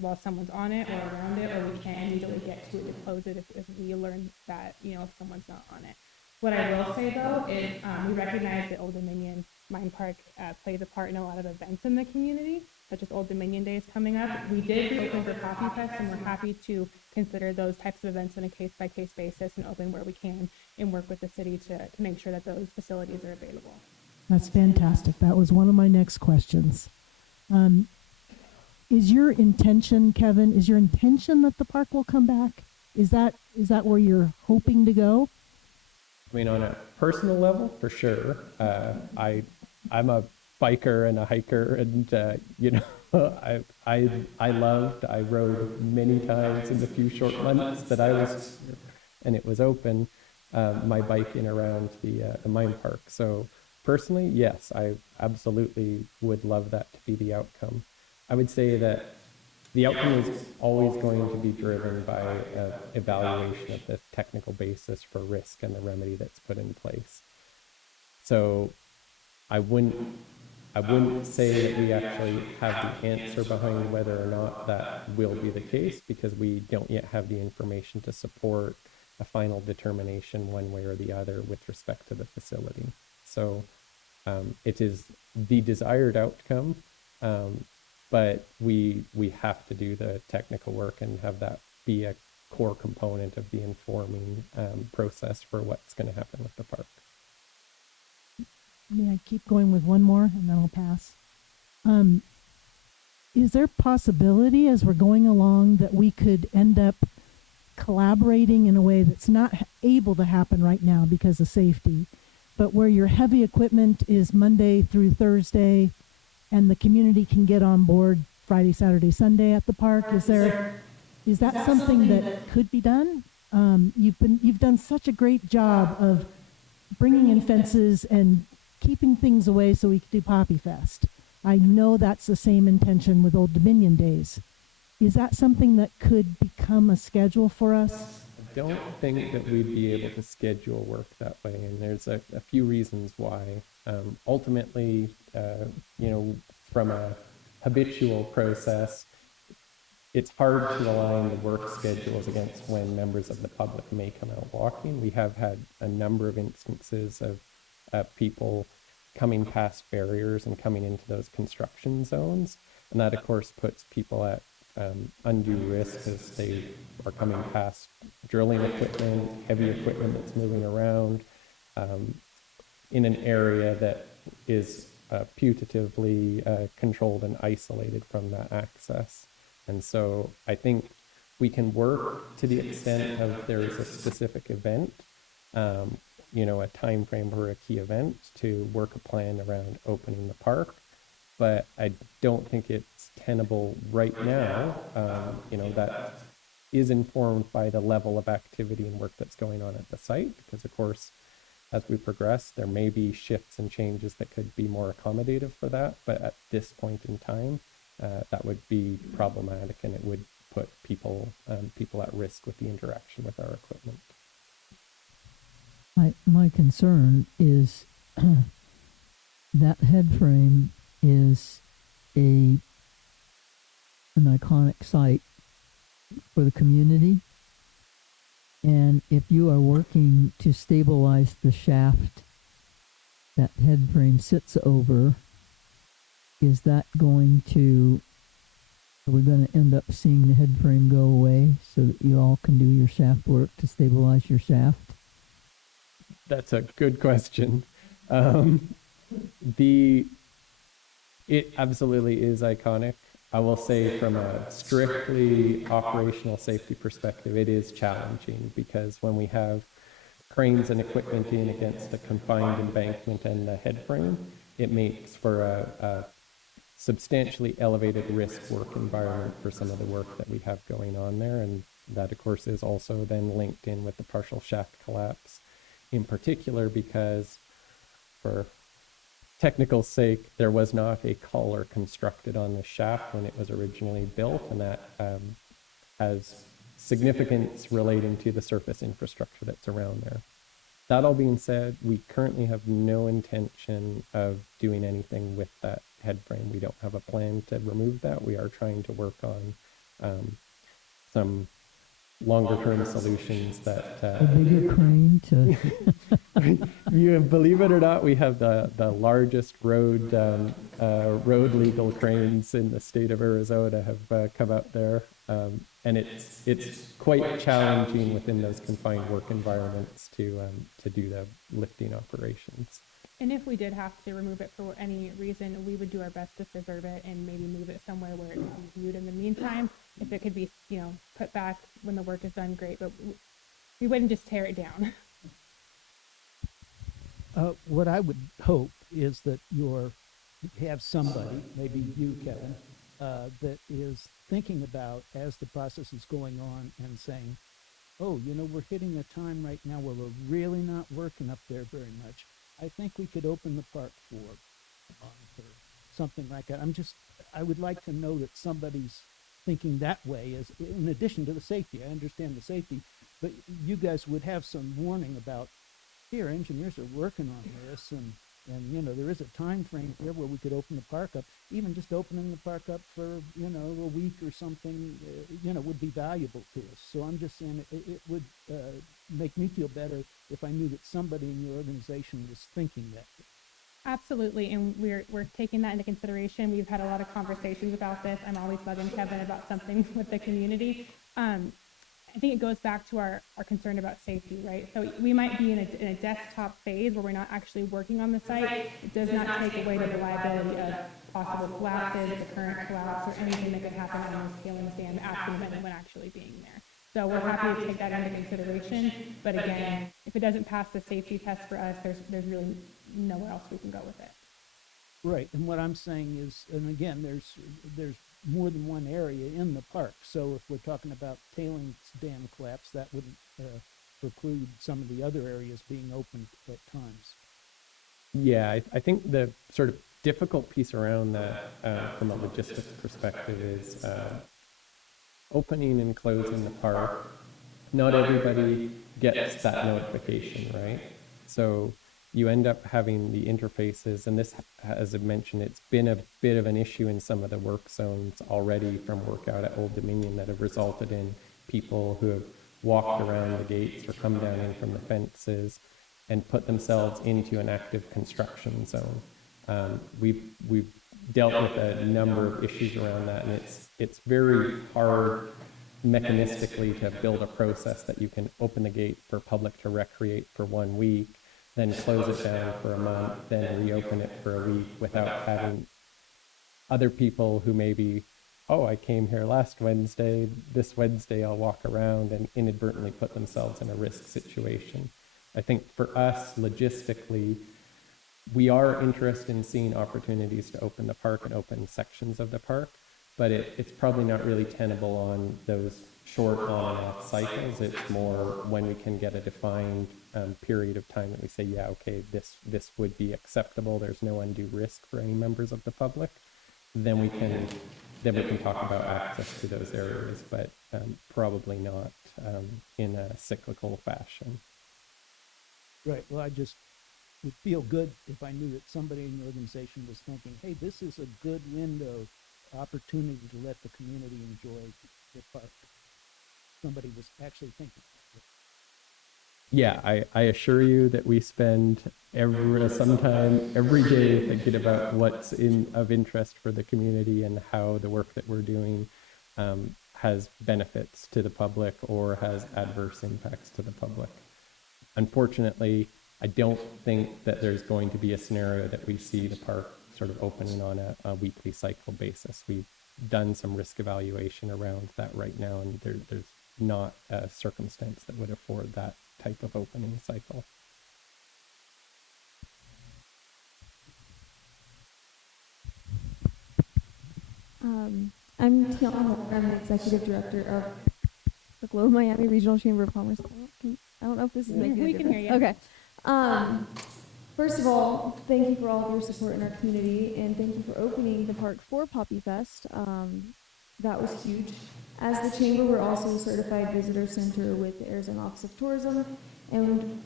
while someone's on it or around it, or we can't immediately get to it to close it if we learn that, if someone's not on it. What I will say though is we recognize that Old Dominion Mine Park plays a part in a lot of events in the community, such as Old Dominion Days coming up. We did reopen for Coffee Fest, and we're happy to consider those types of events on a case-by-case basis and open where we can and work with the city to make sure that those facilities are available. That's fantastic. That was one of my next questions. Is your intention, Kevin, that the park will come back? Is that where you're hoping to go? I mean, on a personal level, for sure. I'm a biker and a hiker, and I rode many times in the few short months that I was, and it was open, my bike in around the mine park. So personally, yes, I absolutely would love that to be the outcome. I would say that the outcome is always going to be driven by evaluation of the technical basis for risk and the remedy that's put in place. So I wouldn't say that we actually have the answer behind whether or not that will be the case, because we don't yet have the information to support a final determination one way or the other with respect to the facility. So it is the desired outcome, but we have to do the technical work and have that be a core component of the informing process for what's going to happen with the park. May I keep going with one more and then I'll pass? Is there possibility as we're going along that we could end up collaborating in a way that's not able to happen right now because of safety, but where your heavy equipment is Monday through Thursday and the community can get on board Friday, Saturday, Sunday at the park? Is that something that could be done? You've done such a great job of bringing in fences and keeping things away so we could do Poppy Fest. I know that's the same intention with Old Dominion Days. Is that something that could become a schedule for us? I don't think that we'd be able to schedule work that way, and there's a few reasons why. Ultimately, from a habitual process, it's hard to align the work schedules against when members of the public may come out walking. We have had a number of instances of people coming past barriers and coming into those construction zones. And that, of course, puts people at undue risk as they are coming past drilling equipment, heavy equipment that's moving around in an area that is putatively controlled and isolated from that access. And so I think we can work to the extent of there is a specific event, a time frame for a key event to work a plan around opening the park. But I don't think it's tenable right now. That is informed by the level of activity and work that's going on at the site, because of course, as we progress, there may be shifts and changes that could be more accommodative for that. But at this point in time, that would be problematic, and it would put people at risk with the interaction with our equipment. My concern is that head frame is an iconic site for the community, and if you are working to stabilize the shaft that head frame sits over, is that are we going to end up seeing the head frame go away so that you all can do your shaft work to stabilize your shaft? That's a good question. It absolutely is iconic. I will say from a strictly operational safety perspective, it is challenging, because when we have cranes and equipment in against a confined embankment and the head frame, it makes for a substantially elevated risk work environment for some of the work that we have going on there. And that, of course, is also then linked in with the partial shaft collapse in particular, because for technical sake, there was not a collar constructed on the shaft when it was originally built, and that has significance relating to the surface infrastructure that's around there. That all being said, we currently have no intention of doing anything with that head frame. We don't have a plan to remove that. We are trying to work on some longer-term solutions that A bigger crane to you believe it or not, we have the largest road legal cranes in the state of Arizona have come out there, and it's quite challenging within those confined work environments to do the lifting operations. And if we did have to remove it for any reason, we would do our best to preserve it and maybe move it somewhere where it could be viewed in the meantime. If it could be, put back when the work is done, great, but we wouldn't just tear it down. What I would hope is that you have somebody, maybe you, Kevin, that is thinking about, as the process is going on, and saying, oh, we're hitting a time right now where we're really not working up there very much. I think we could open the park for a month or something like that. I would like to know that somebody's thinking that way, as in addition to the safety. I understand the safety, but you guys would have some warning about, here, engineers are working on this, and there is a time frame here where we could open the park up. Even just opening the park up for, a week or something, would be valuable to us. So I'm just saying it would make me feel better if I knew that somebody in your organization was thinking that. Absolutely, and we're taking that into consideration. We've had a lot of conversations about this. I'm always bugging Kevin about something with the community. I think it goes back to our concern about safety, right? So we might be in a desktop phase where we're not actually working on the site. It does not take away the reliability of possible collapses, the current collapse, or anything that could happen on this tailings dam after the event when actually being there. So we're happy to take that into consideration, but again, if it doesn't pass the safety test for us, there's really nowhere else we can go with it. Right, and what I'm saying is, and again, there's more than one area in the park. So if we're talking about tailings dam collapse, that wouldn't preclude some of the other areas being opened at times. Yeah, I think the sort of difficult piece around that from a logistics perspective is opening and closing the park. Not everybody gets that notification, right? So you end up having the interfaces, and this, as I mentioned, it's been a bit of an issue in some of the work zones already from work out at Old Dominion that have resulted in people who have walked around the gates or come down in from the fences and put themselves into an active construction zone. We've dealt with a number of issues around that, and it's very hard mechanistically to build a process that you can open the gate for public to recreate for 1 week, then close it down for a month, then reopen it for a week without having other people who maybe, oh, I came here last Wednesday, this Wednesday I'll walk around, and inadvertently put themselves in a risk situation. I think for us, logistically, we are interested in seeing opportunities to open the park and open sections of the park, but it's probably not really tenable on those short on and off cycles. It's more when we can get a defined period of time that we say, yeah, okay, this would be acceptable. There's no undue risk for any members of the public. Then we can talk about access to those areas, but probably not in a cyclical fashion. Right, well, I just would feel good if I knew that somebody in the organization was thinking, hey, this is a good window, opportunity to let the community enjoy the park. Somebody was actually thinking. Yeah, I assure you that we spend every day thinking about what's of interest for the community and how the work that we're doing has benefits to the public or has adverse impacts to the public. Unfortunately, I don't think that there's going to be a scenario that we see the park sort of opening on a weekly cycle basis. We've done some risk evaluation around that right now, and there's not a circumstance that would afford that type of opening cycle. I'm Tiana Moore. I'm the executive director of the Globe Miami Regional Chamber of Commerce. I don't know if this is making a We difference. can hear you. Okay. First of all, thank you for all of your support in our community, and thank you for opening the park for Poppy Fest. That was huge. As the chamber, we're also a certified visitor center with the Arizona Office of Tourism, and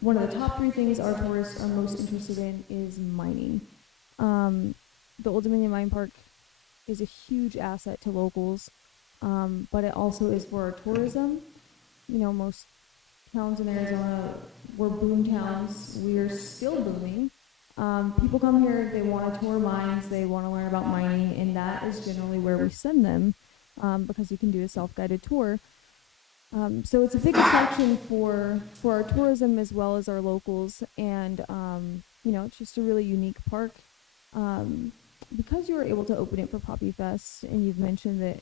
one of the top 3 things our tourists are most interested in is mining. The Old Dominion Mine Park is a huge asset to locals, but it also is for our tourism. You know, most towns in Arizona were boom towns. We're still booming. People come here, they want to tour mines, they want to learn about mining, and that is generally where we send them, because you can do a self-guided tour. So it's a big attraction for our tourism as well as our locals, and you know, it's just a really unique park. Because you were able to open it for Poppy Fest, and you've mentioned that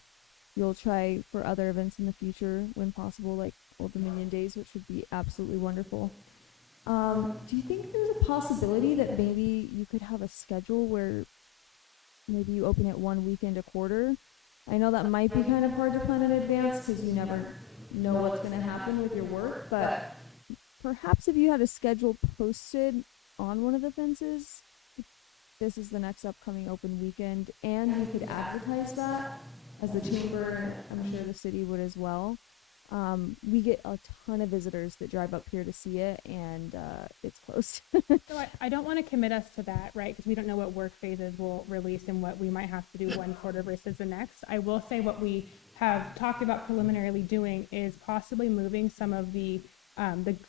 you'll try for other events in the future when possible, like Old Dominion Days, which would be absolutely wonderful. Do you think there's a possibility that maybe you could have a schedule where maybe you open it 1 weekend a quarter? I know that might be kind of hard to plan in advance because you never know what's going to happen with your work, but perhaps if you had a schedule posted on one of the fences, this is the next upcoming open weekend, and you could advertise that as the chamber, I'm sure the city would as well. We get a ton of visitors that drive up here to see it, and it's closed. So I don't want to commit us to that, right? Because we don't know what work phases will release and what we might have to do one quarter versus the next. I will say what we have talked about preliminarily doing is possibly moving some of the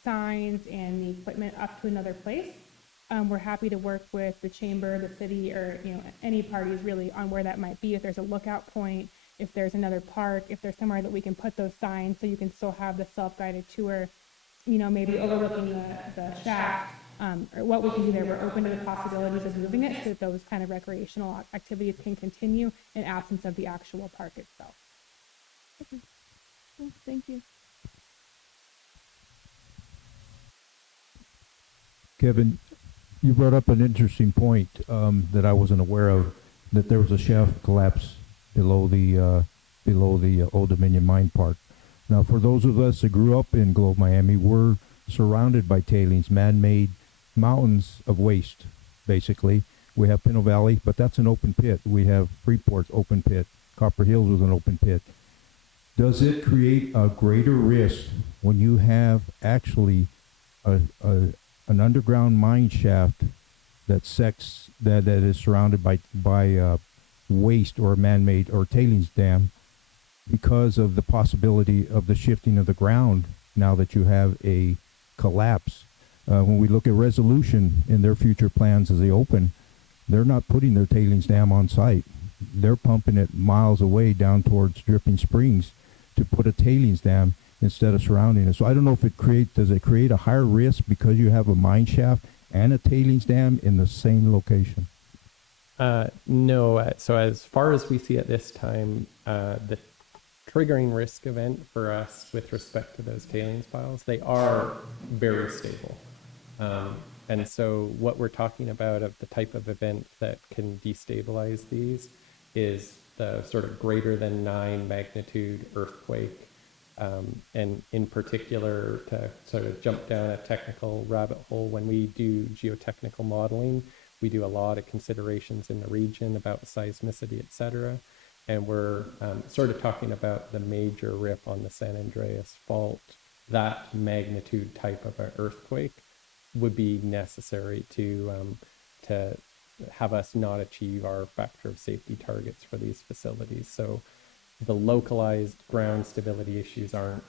signs and the equipment up to another place. We're happy to work with the chamber, the city, or any parties really on where that might be. If there's a lookout point, if there's another park, if there's somewhere that we can put those signs so you can still have the self-guided tour, you know, maybe overlooking the shaft, or what we can do there. We're open to the possibilities of moving it so that those kind of recreational activities can continue in absence of the actual park itself. Well, thank you. Kevin, you brought up an interesting point that I wasn't aware of, that there was a shaft collapse below the Old Dominion Mine Park. Now, for those of us that grew up in Globe, Miami, we're surrounded by tailings, man-made mountains of waste, basically. We have Pinto Valley, but that's an open pit. We have Freeport's open pit. Copper Hills was an open pit. Does it create a greater risk when you have actually an underground mine shaft that is surrounded by waste or a man-made or tailings dam, because of the possibility of the shifting of the ground now that you have a collapse? When we look at Resolution in their future plans as they open, they're not putting their tailings dam on site. They're pumping it miles away down towards Dripping Springs to put a tailings dam instead of surrounding it. So I don't know if does it create a higher risk because you have a mine shaft and a tailings dam in the same location? No. So as far as we see at this time, the triggering risk event for us with respect to those tailings piles, they are very stable. And so what we're talking about of the type of event that can destabilize these is the sort of greater than 9 magnitude earthquake. And in particular, to sort of jump down a technical rabbit hole, when we do geotechnical modeling, we do a lot of considerations in the region about seismicity, et cetera. And we're sort of talking about the major rip on the San Andreas Fault. That magnitude type of an earthquake would be necessary to have us not achieve our factor of safety targets for these facilities. So the localized ground stability issues aren't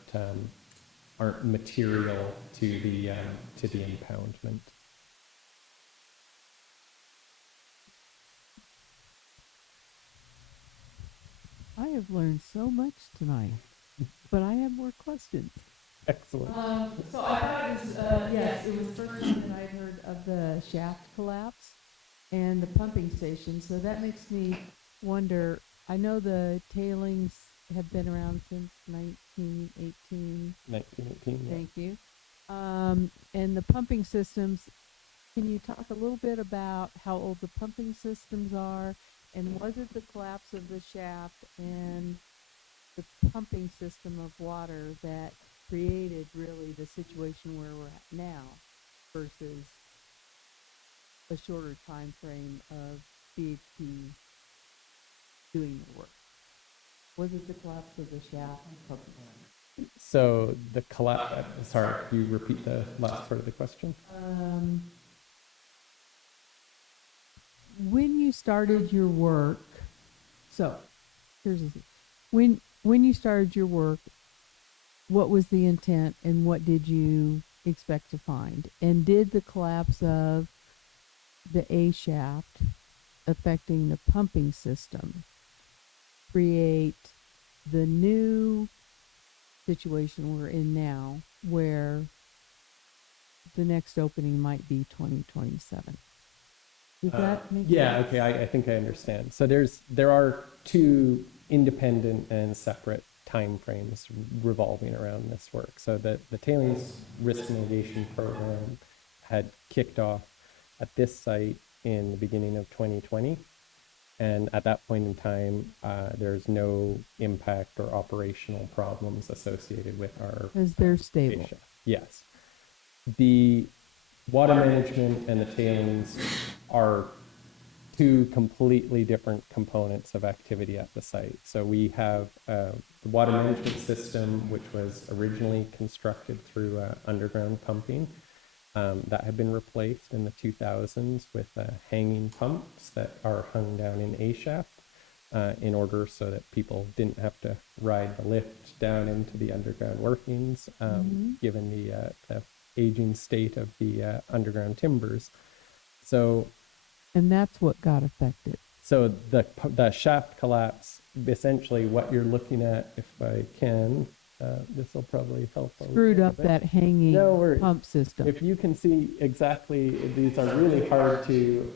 material to the impoundment. I have learned so much tonight, but I have more questions. Excellent. So I thought it was, yes, it was the first time that I heard of the shaft collapse and the pumping station. So that makes me wonder, I know the tailings have been around since 1918. 1918. Yeah. Thank you. And the pumping systems, can you talk a little bit about how old the pumping systems are? And was it the collapse of the shaft and the pumping system of water that created really the situation where we're at now versus a shorter time frame of BHP doing the work? Was it the collapse of the shaft? So the collapse, sorry, can you repeat the last part of the question? When you started your work, so here's the thing. When you started your work, what was the intent and what did you expect to find? And did the collapse of the A shaft affecting the pumping system create the new situation we're in now, where the next opening might be 2027? Does that make Yeah, sense? okay, I think I understand. So there are two independent and separate time frames revolving around this work. So the Tailings Risk Mitigation Program had kicked off at this site in the beginning of 2020. And at that point in time, there's no impact or operational problems associated with our Because they're stable. station. Yes. The water management and the tailings are two completely different components of activity at the site. So we have the water management system, which was originally constructed through underground pumping. That had been replaced in the 2000s with hanging pumps that are hung down in A shaft in order so that people didn't have to ride the lift down into the underground workings, given the aging state of the underground timbers. So, And that's what got affected. So the shaft collapse, essentially what you're looking at, if I can, this will probably help. Screwed up that hanging No worries. pump system. If you can see exactly, these are really hard to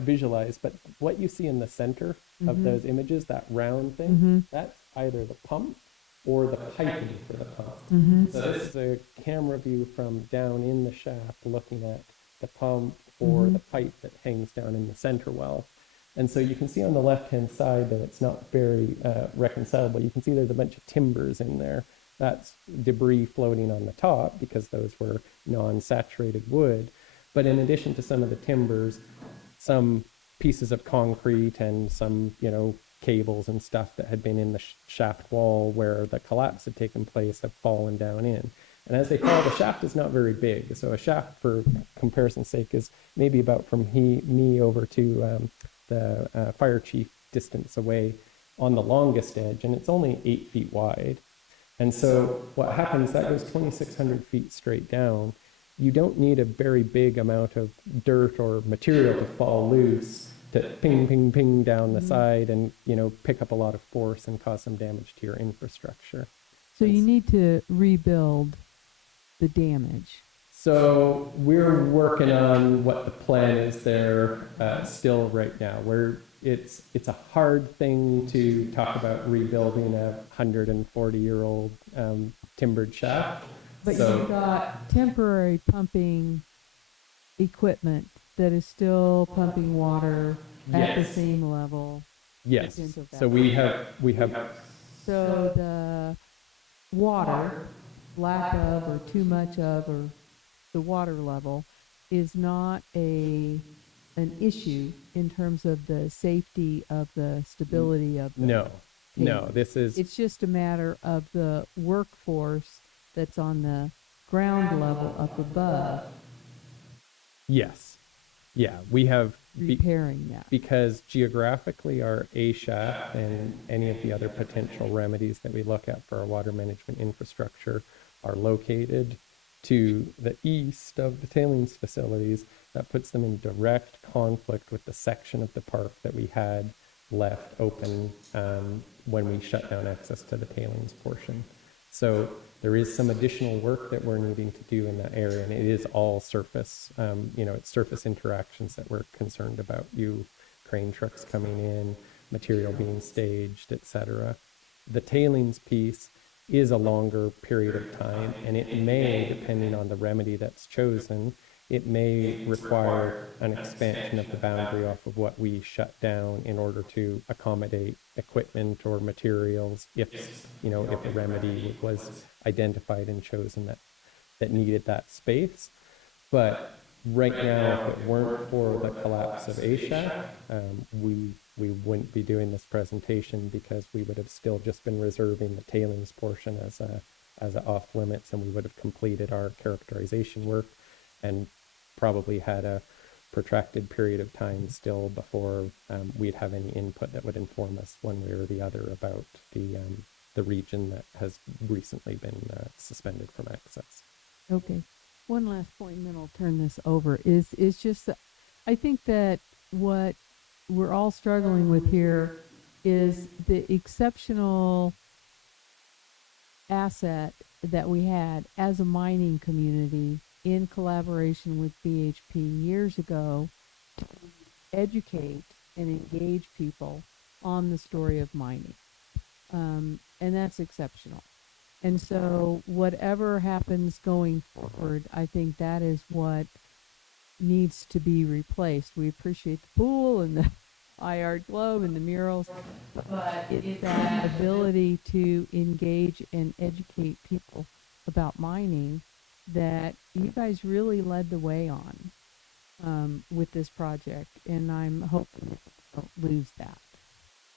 visualize, but what you see in the center of those images, that round thing, that's either the pump or the piping for the pump. So this is a camera view from down in the shaft looking at the pump or the pipe that hangs down in the center well. And so you can see on the left-hand side that it's not very reconcilable. You can see there's a bunch of timbers in there. That's debris floating on the top because those were non-saturated wood. But in addition to some of the timbers, some pieces of concrete and some, cables and stuff that had been in the shaft wall where the collapse had taken place have fallen down in. And as they fall, the shaft is not very big. So a shaft, for comparison's sake, is maybe about from me over to the fire chief distance away on the longest edge, and it's only 8 feet wide. And so what happens, that goes 2,600 feet straight down. You don't need a very big amount of dirt or material to fall loose to ping, ping, ping down the side and, pick up a lot of force and cause some damage to your infrastructure. So you need to rebuild the damage. So we're working on what the plan is there still right now. It's a hard thing to talk about rebuilding a 140-year-old timbered shaft. But you've got temporary pumping equipment that is still pumping water at the same level. Yes. So we have. So the water, lack of or too much of, or the water level is not an issue in terms of the safety of the stability of the No, this is. It's just a matter of the workforce that's on the ground level up above. Yes. Yeah, we have. Repairing that. Because geographically our A shaft and any of the other potential remedies that we look at for our water management infrastructure are located to the east of the tailings facilities. That puts them in direct conflict with the section of the park that we had left open when we shut down access to the tailings portion. So there is some additional work that we're needing to do in that area, and it is all surface. It's surface interactions that we're concerned about. Crane trucks coming in, material being staged, etc. The tailings piece is a longer period of time, and it may, depending on the remedy that's chosen, it may require an expansion of the boundary off of what we shut down in order to accommodate equipment or materials if a remedy was identified and chosen that needed that space. But right now, if it weren't for the collapse of ASHAC, we wouldn't be doing this presentation because we would have still just been reserving the tailings portion as a off limits, and we would have completed our characterization work and probably had a protracted period of time still before we'd have any input that would inform us one way or the other about the region that has recently been suspended from access. Okay. One last point, and then I'll turn this over, is just that I think that what we're all struggling with here is the exceptional asset that we had as a mining community in collaboration with BHP years ago to educate and engage people on the story of mining. And that's exceptional. And so whatever happens going forward, I think that is what needs to be replaced. We appreciate the pool and the IR globe and the murals, but it's that ability to engage and educate people about mining that you guys really led the way on with this project, and I'm hoping we don't lose that.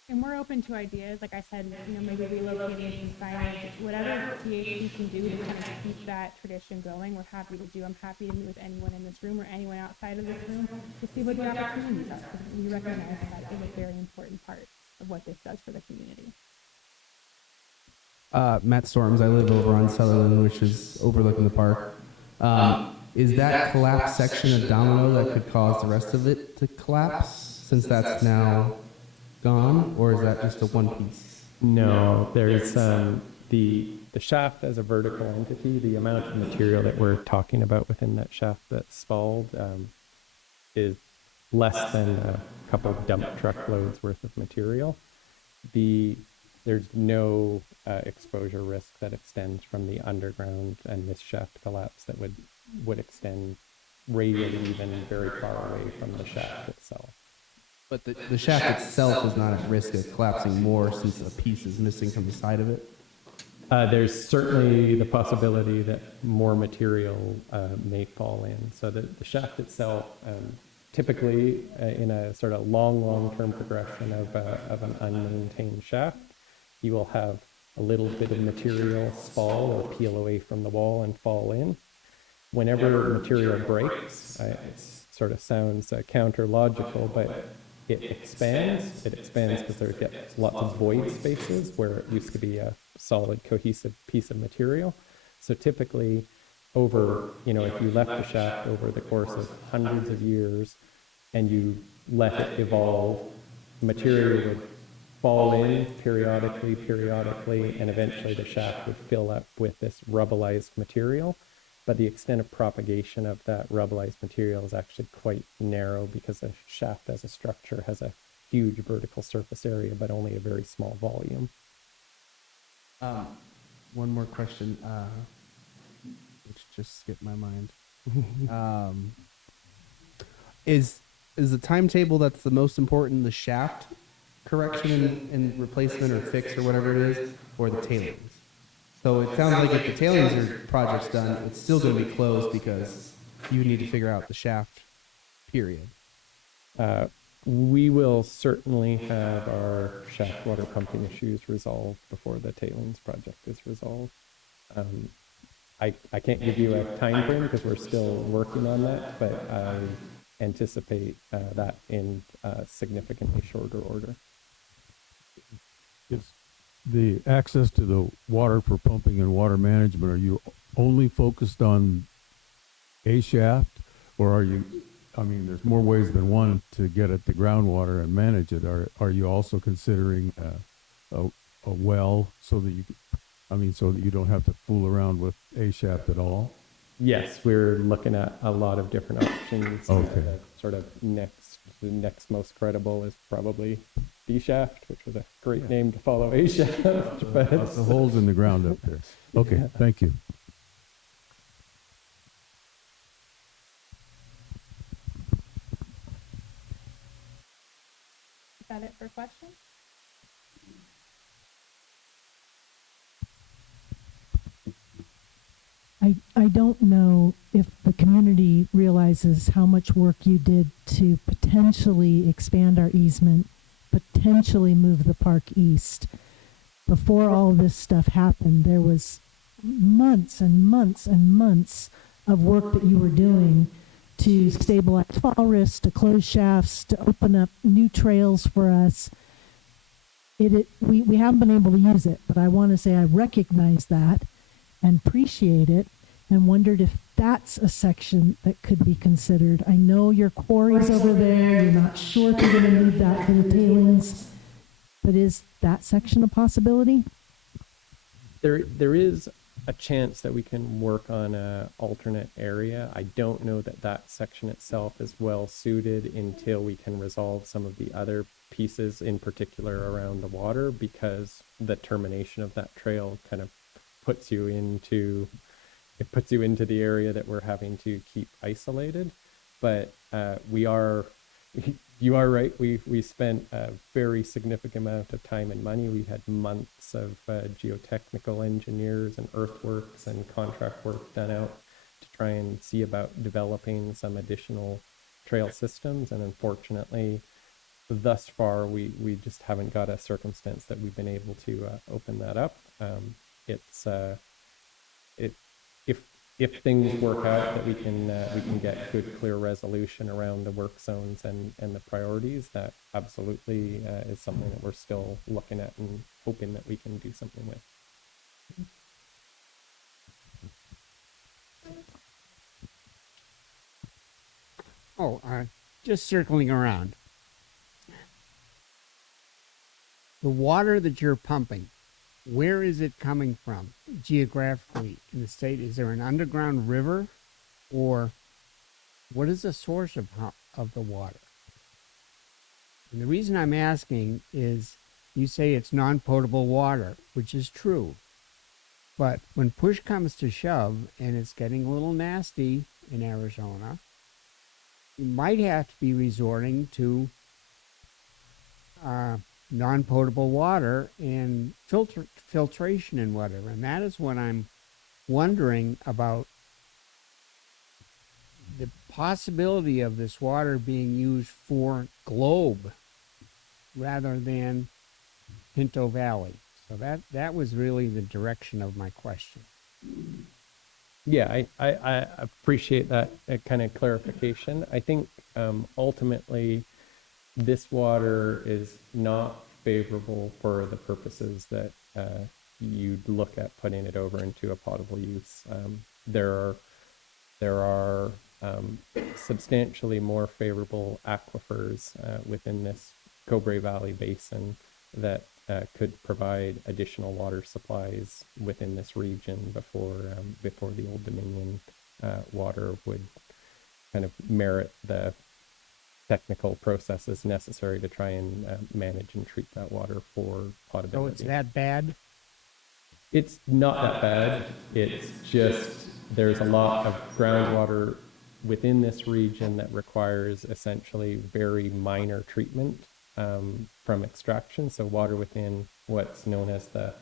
And we're open to ideas, like I said, maybe relocating some signage, whatever BHP can do to kind of keep that tradition going, we're happy to do. I'm happy to meet with anyone in this room or anyone outside of this room to see what the opportunities are, because we recognize that is a very important part of what this does for the community. Matt Storms, I live over on Sutherland, which is overlooking the park. Is that collapsed section a domino that could cause the rest of it to collapse? since that's now gone, or is that just a one piece? No, there's the shaft as a vertical entity. The amount of material that we're talking about within that shaft that's spalled is less than a couple dump truck loads worth of material. There's no exposure risk that extends from the underground and this shaft collapse that would extend radially even very far away from the shaft itself. But the shaft itself is not at risk of collapsing more since a piece is missing from the side of it? There's certainly the possibility that more material may fall in. So the shaft itself, typically in a sort of long-term progression of an unmaintained shaft, you will have a little bit of material spall or peel away from the wall and fall in. Whenever material breaks, it sort of sounds counter-logical, but it expands. It expands because there gets lots of void spaces where it used to be a solid, cohesive piece of material. So typically, if you left the shaft over the course of hundreds of years and you let it evolve, material would fall in periodically, and eventually the shaft would fill up with this rubbleized material. But the extent of propagation of that rubbleized material is actually quite narrow because a shaft as a structure has a huge vertical surface area, but only a very small volume. One more question, which just skipped my mind. Is the timetable that's the most important the shaft correction and replacement or fix or whatever it is, or the tailings? So it sounds like if the tailings project's done, it's still going to be closed because you need to figure out the shaft, period. We will certainly have our shaft water pumping issues resolved before the tailings project is resolved. I can't give you a time frame because we're still working on that, but I anticipate that in significantly shorter order. Is the access to the water for pumping and water management, are you only focused on a shaft, or are you, there's more ways than one to get at the groundwater and manage it. Are you also considering a well so that you don't have to fool around with a shaft at all? Yes, we're looking at a lot of different options. Okay. Sort of the next most credible is probably D shaft, which was a great name to follow A shaft. But The holes in the ground up there. Okay, Yeah. thank you. Is that it for questions? I don't know if the community realizes how much work you did to potentially expand our easement, potentially move the park east. Before all this stuff happened, there was months and months and months of work that you were doing to stabilize fall risks, to close shafts, to open up new trails for us. We haven't been able to use it, but I want to say I recognize that and appreciate it, and wondered if that's a section that could be considered. I know your quarry's over there, you're not sure if you're going to need that for the tailings, but is that section a possibility? there is a chance that we can work on a alternate area. I don't know that section itself is well suited until we can resolve some of the other pieces, in particular around the water, because the termination of that trail kind of puts you into the area that we're having to keep isolated. But you are right. We spent a very significant amount of time and money. We had months of geotechnical engineers and earthworks and contract work done out to try and see about developing some additional trail systems. And unfortunately, thus far, we just haven't got a circumstance that we've been able to open that up. If things work out that we can get good, clear resolution around the work zones and the priorities, that absolutely is something that we're still looking at and hoping that we can do something with. Just circling around. the water that you're pumping, where is it coming from geographically in the state? Is there an underground river, or what is the source of the water? And the reason I'm asking is you say it's non-potable water, which is true. But when push comes to shove and it's getting a little nasty in Arizona, you might have to be resorting to non-potable water and filtration and whatever. And that is what I'm wondering about, the possibility of this water being used for Globe rather than Pinto Valley. So that was really the direction of my question. Yeah, I appreciate that kind of clarification. I think ultimately this water is not favorable for the purposes that you'd look at putting it over into a potable use. There are substantially more favorable aquifers within this Cobre Valley Basin that could provide additional water supplies within this region before the Old Dominion water would kind of merit the technical processes necessary to try and manage and treat that water for potability. So it's that bad? It's not that bad. It's just there's a lot of groundwater within this region that requires essentially very minor treatment from extraction. So water within what's known as the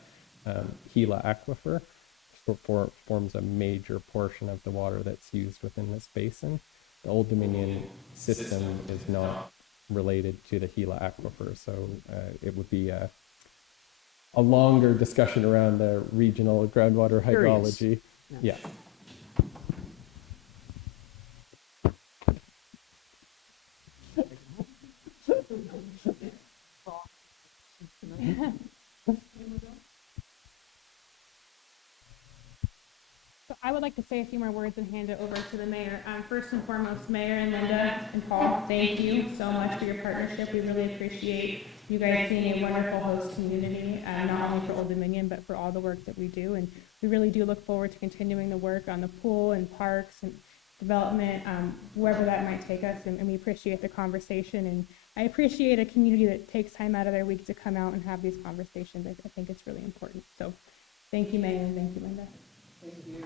Gila aquifer forms a major portion of the water that's used within this basin. The Old Dominion system is not related to the Gila aquifer, so it would be a longer discussion around the regional groundwater hydrology. Yeah. So I would like to say a few more words and hand it over to the mayor. First and foremost, Mayor and Linda and Paul, thank you so much for your partnership. We really appreciate you guys being a wonderful host community, not only for Old Dominion, but for all the work that we do. And we really do look forward to continuing the work on the pool and parks and development, wherever that might take us. And we appreciate the conversation. And I appreciate a community that takes time out of their week to come out and have these conversations. I think it's really important. So thank you, Mayor, and thank you, Linda. Thank you.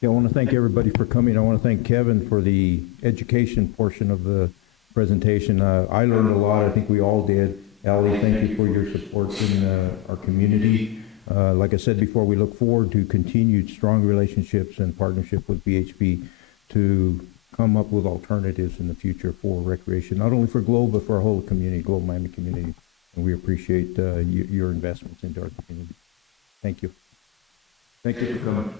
Yeah, I want to thank everybody for coming. I want to thank Kevin for the education portion of the presentation. I learned a lot. I think we all did. Allie, thank you for your support in our community. Like I said before, we look forward to continued strong relationships and partnership with BHP to come up with alternatives in the future for recreation, not only for Globe, but for our whole community, Globe Miami community. And we appreciate your investments into our community. Thank you. Thank you for coming.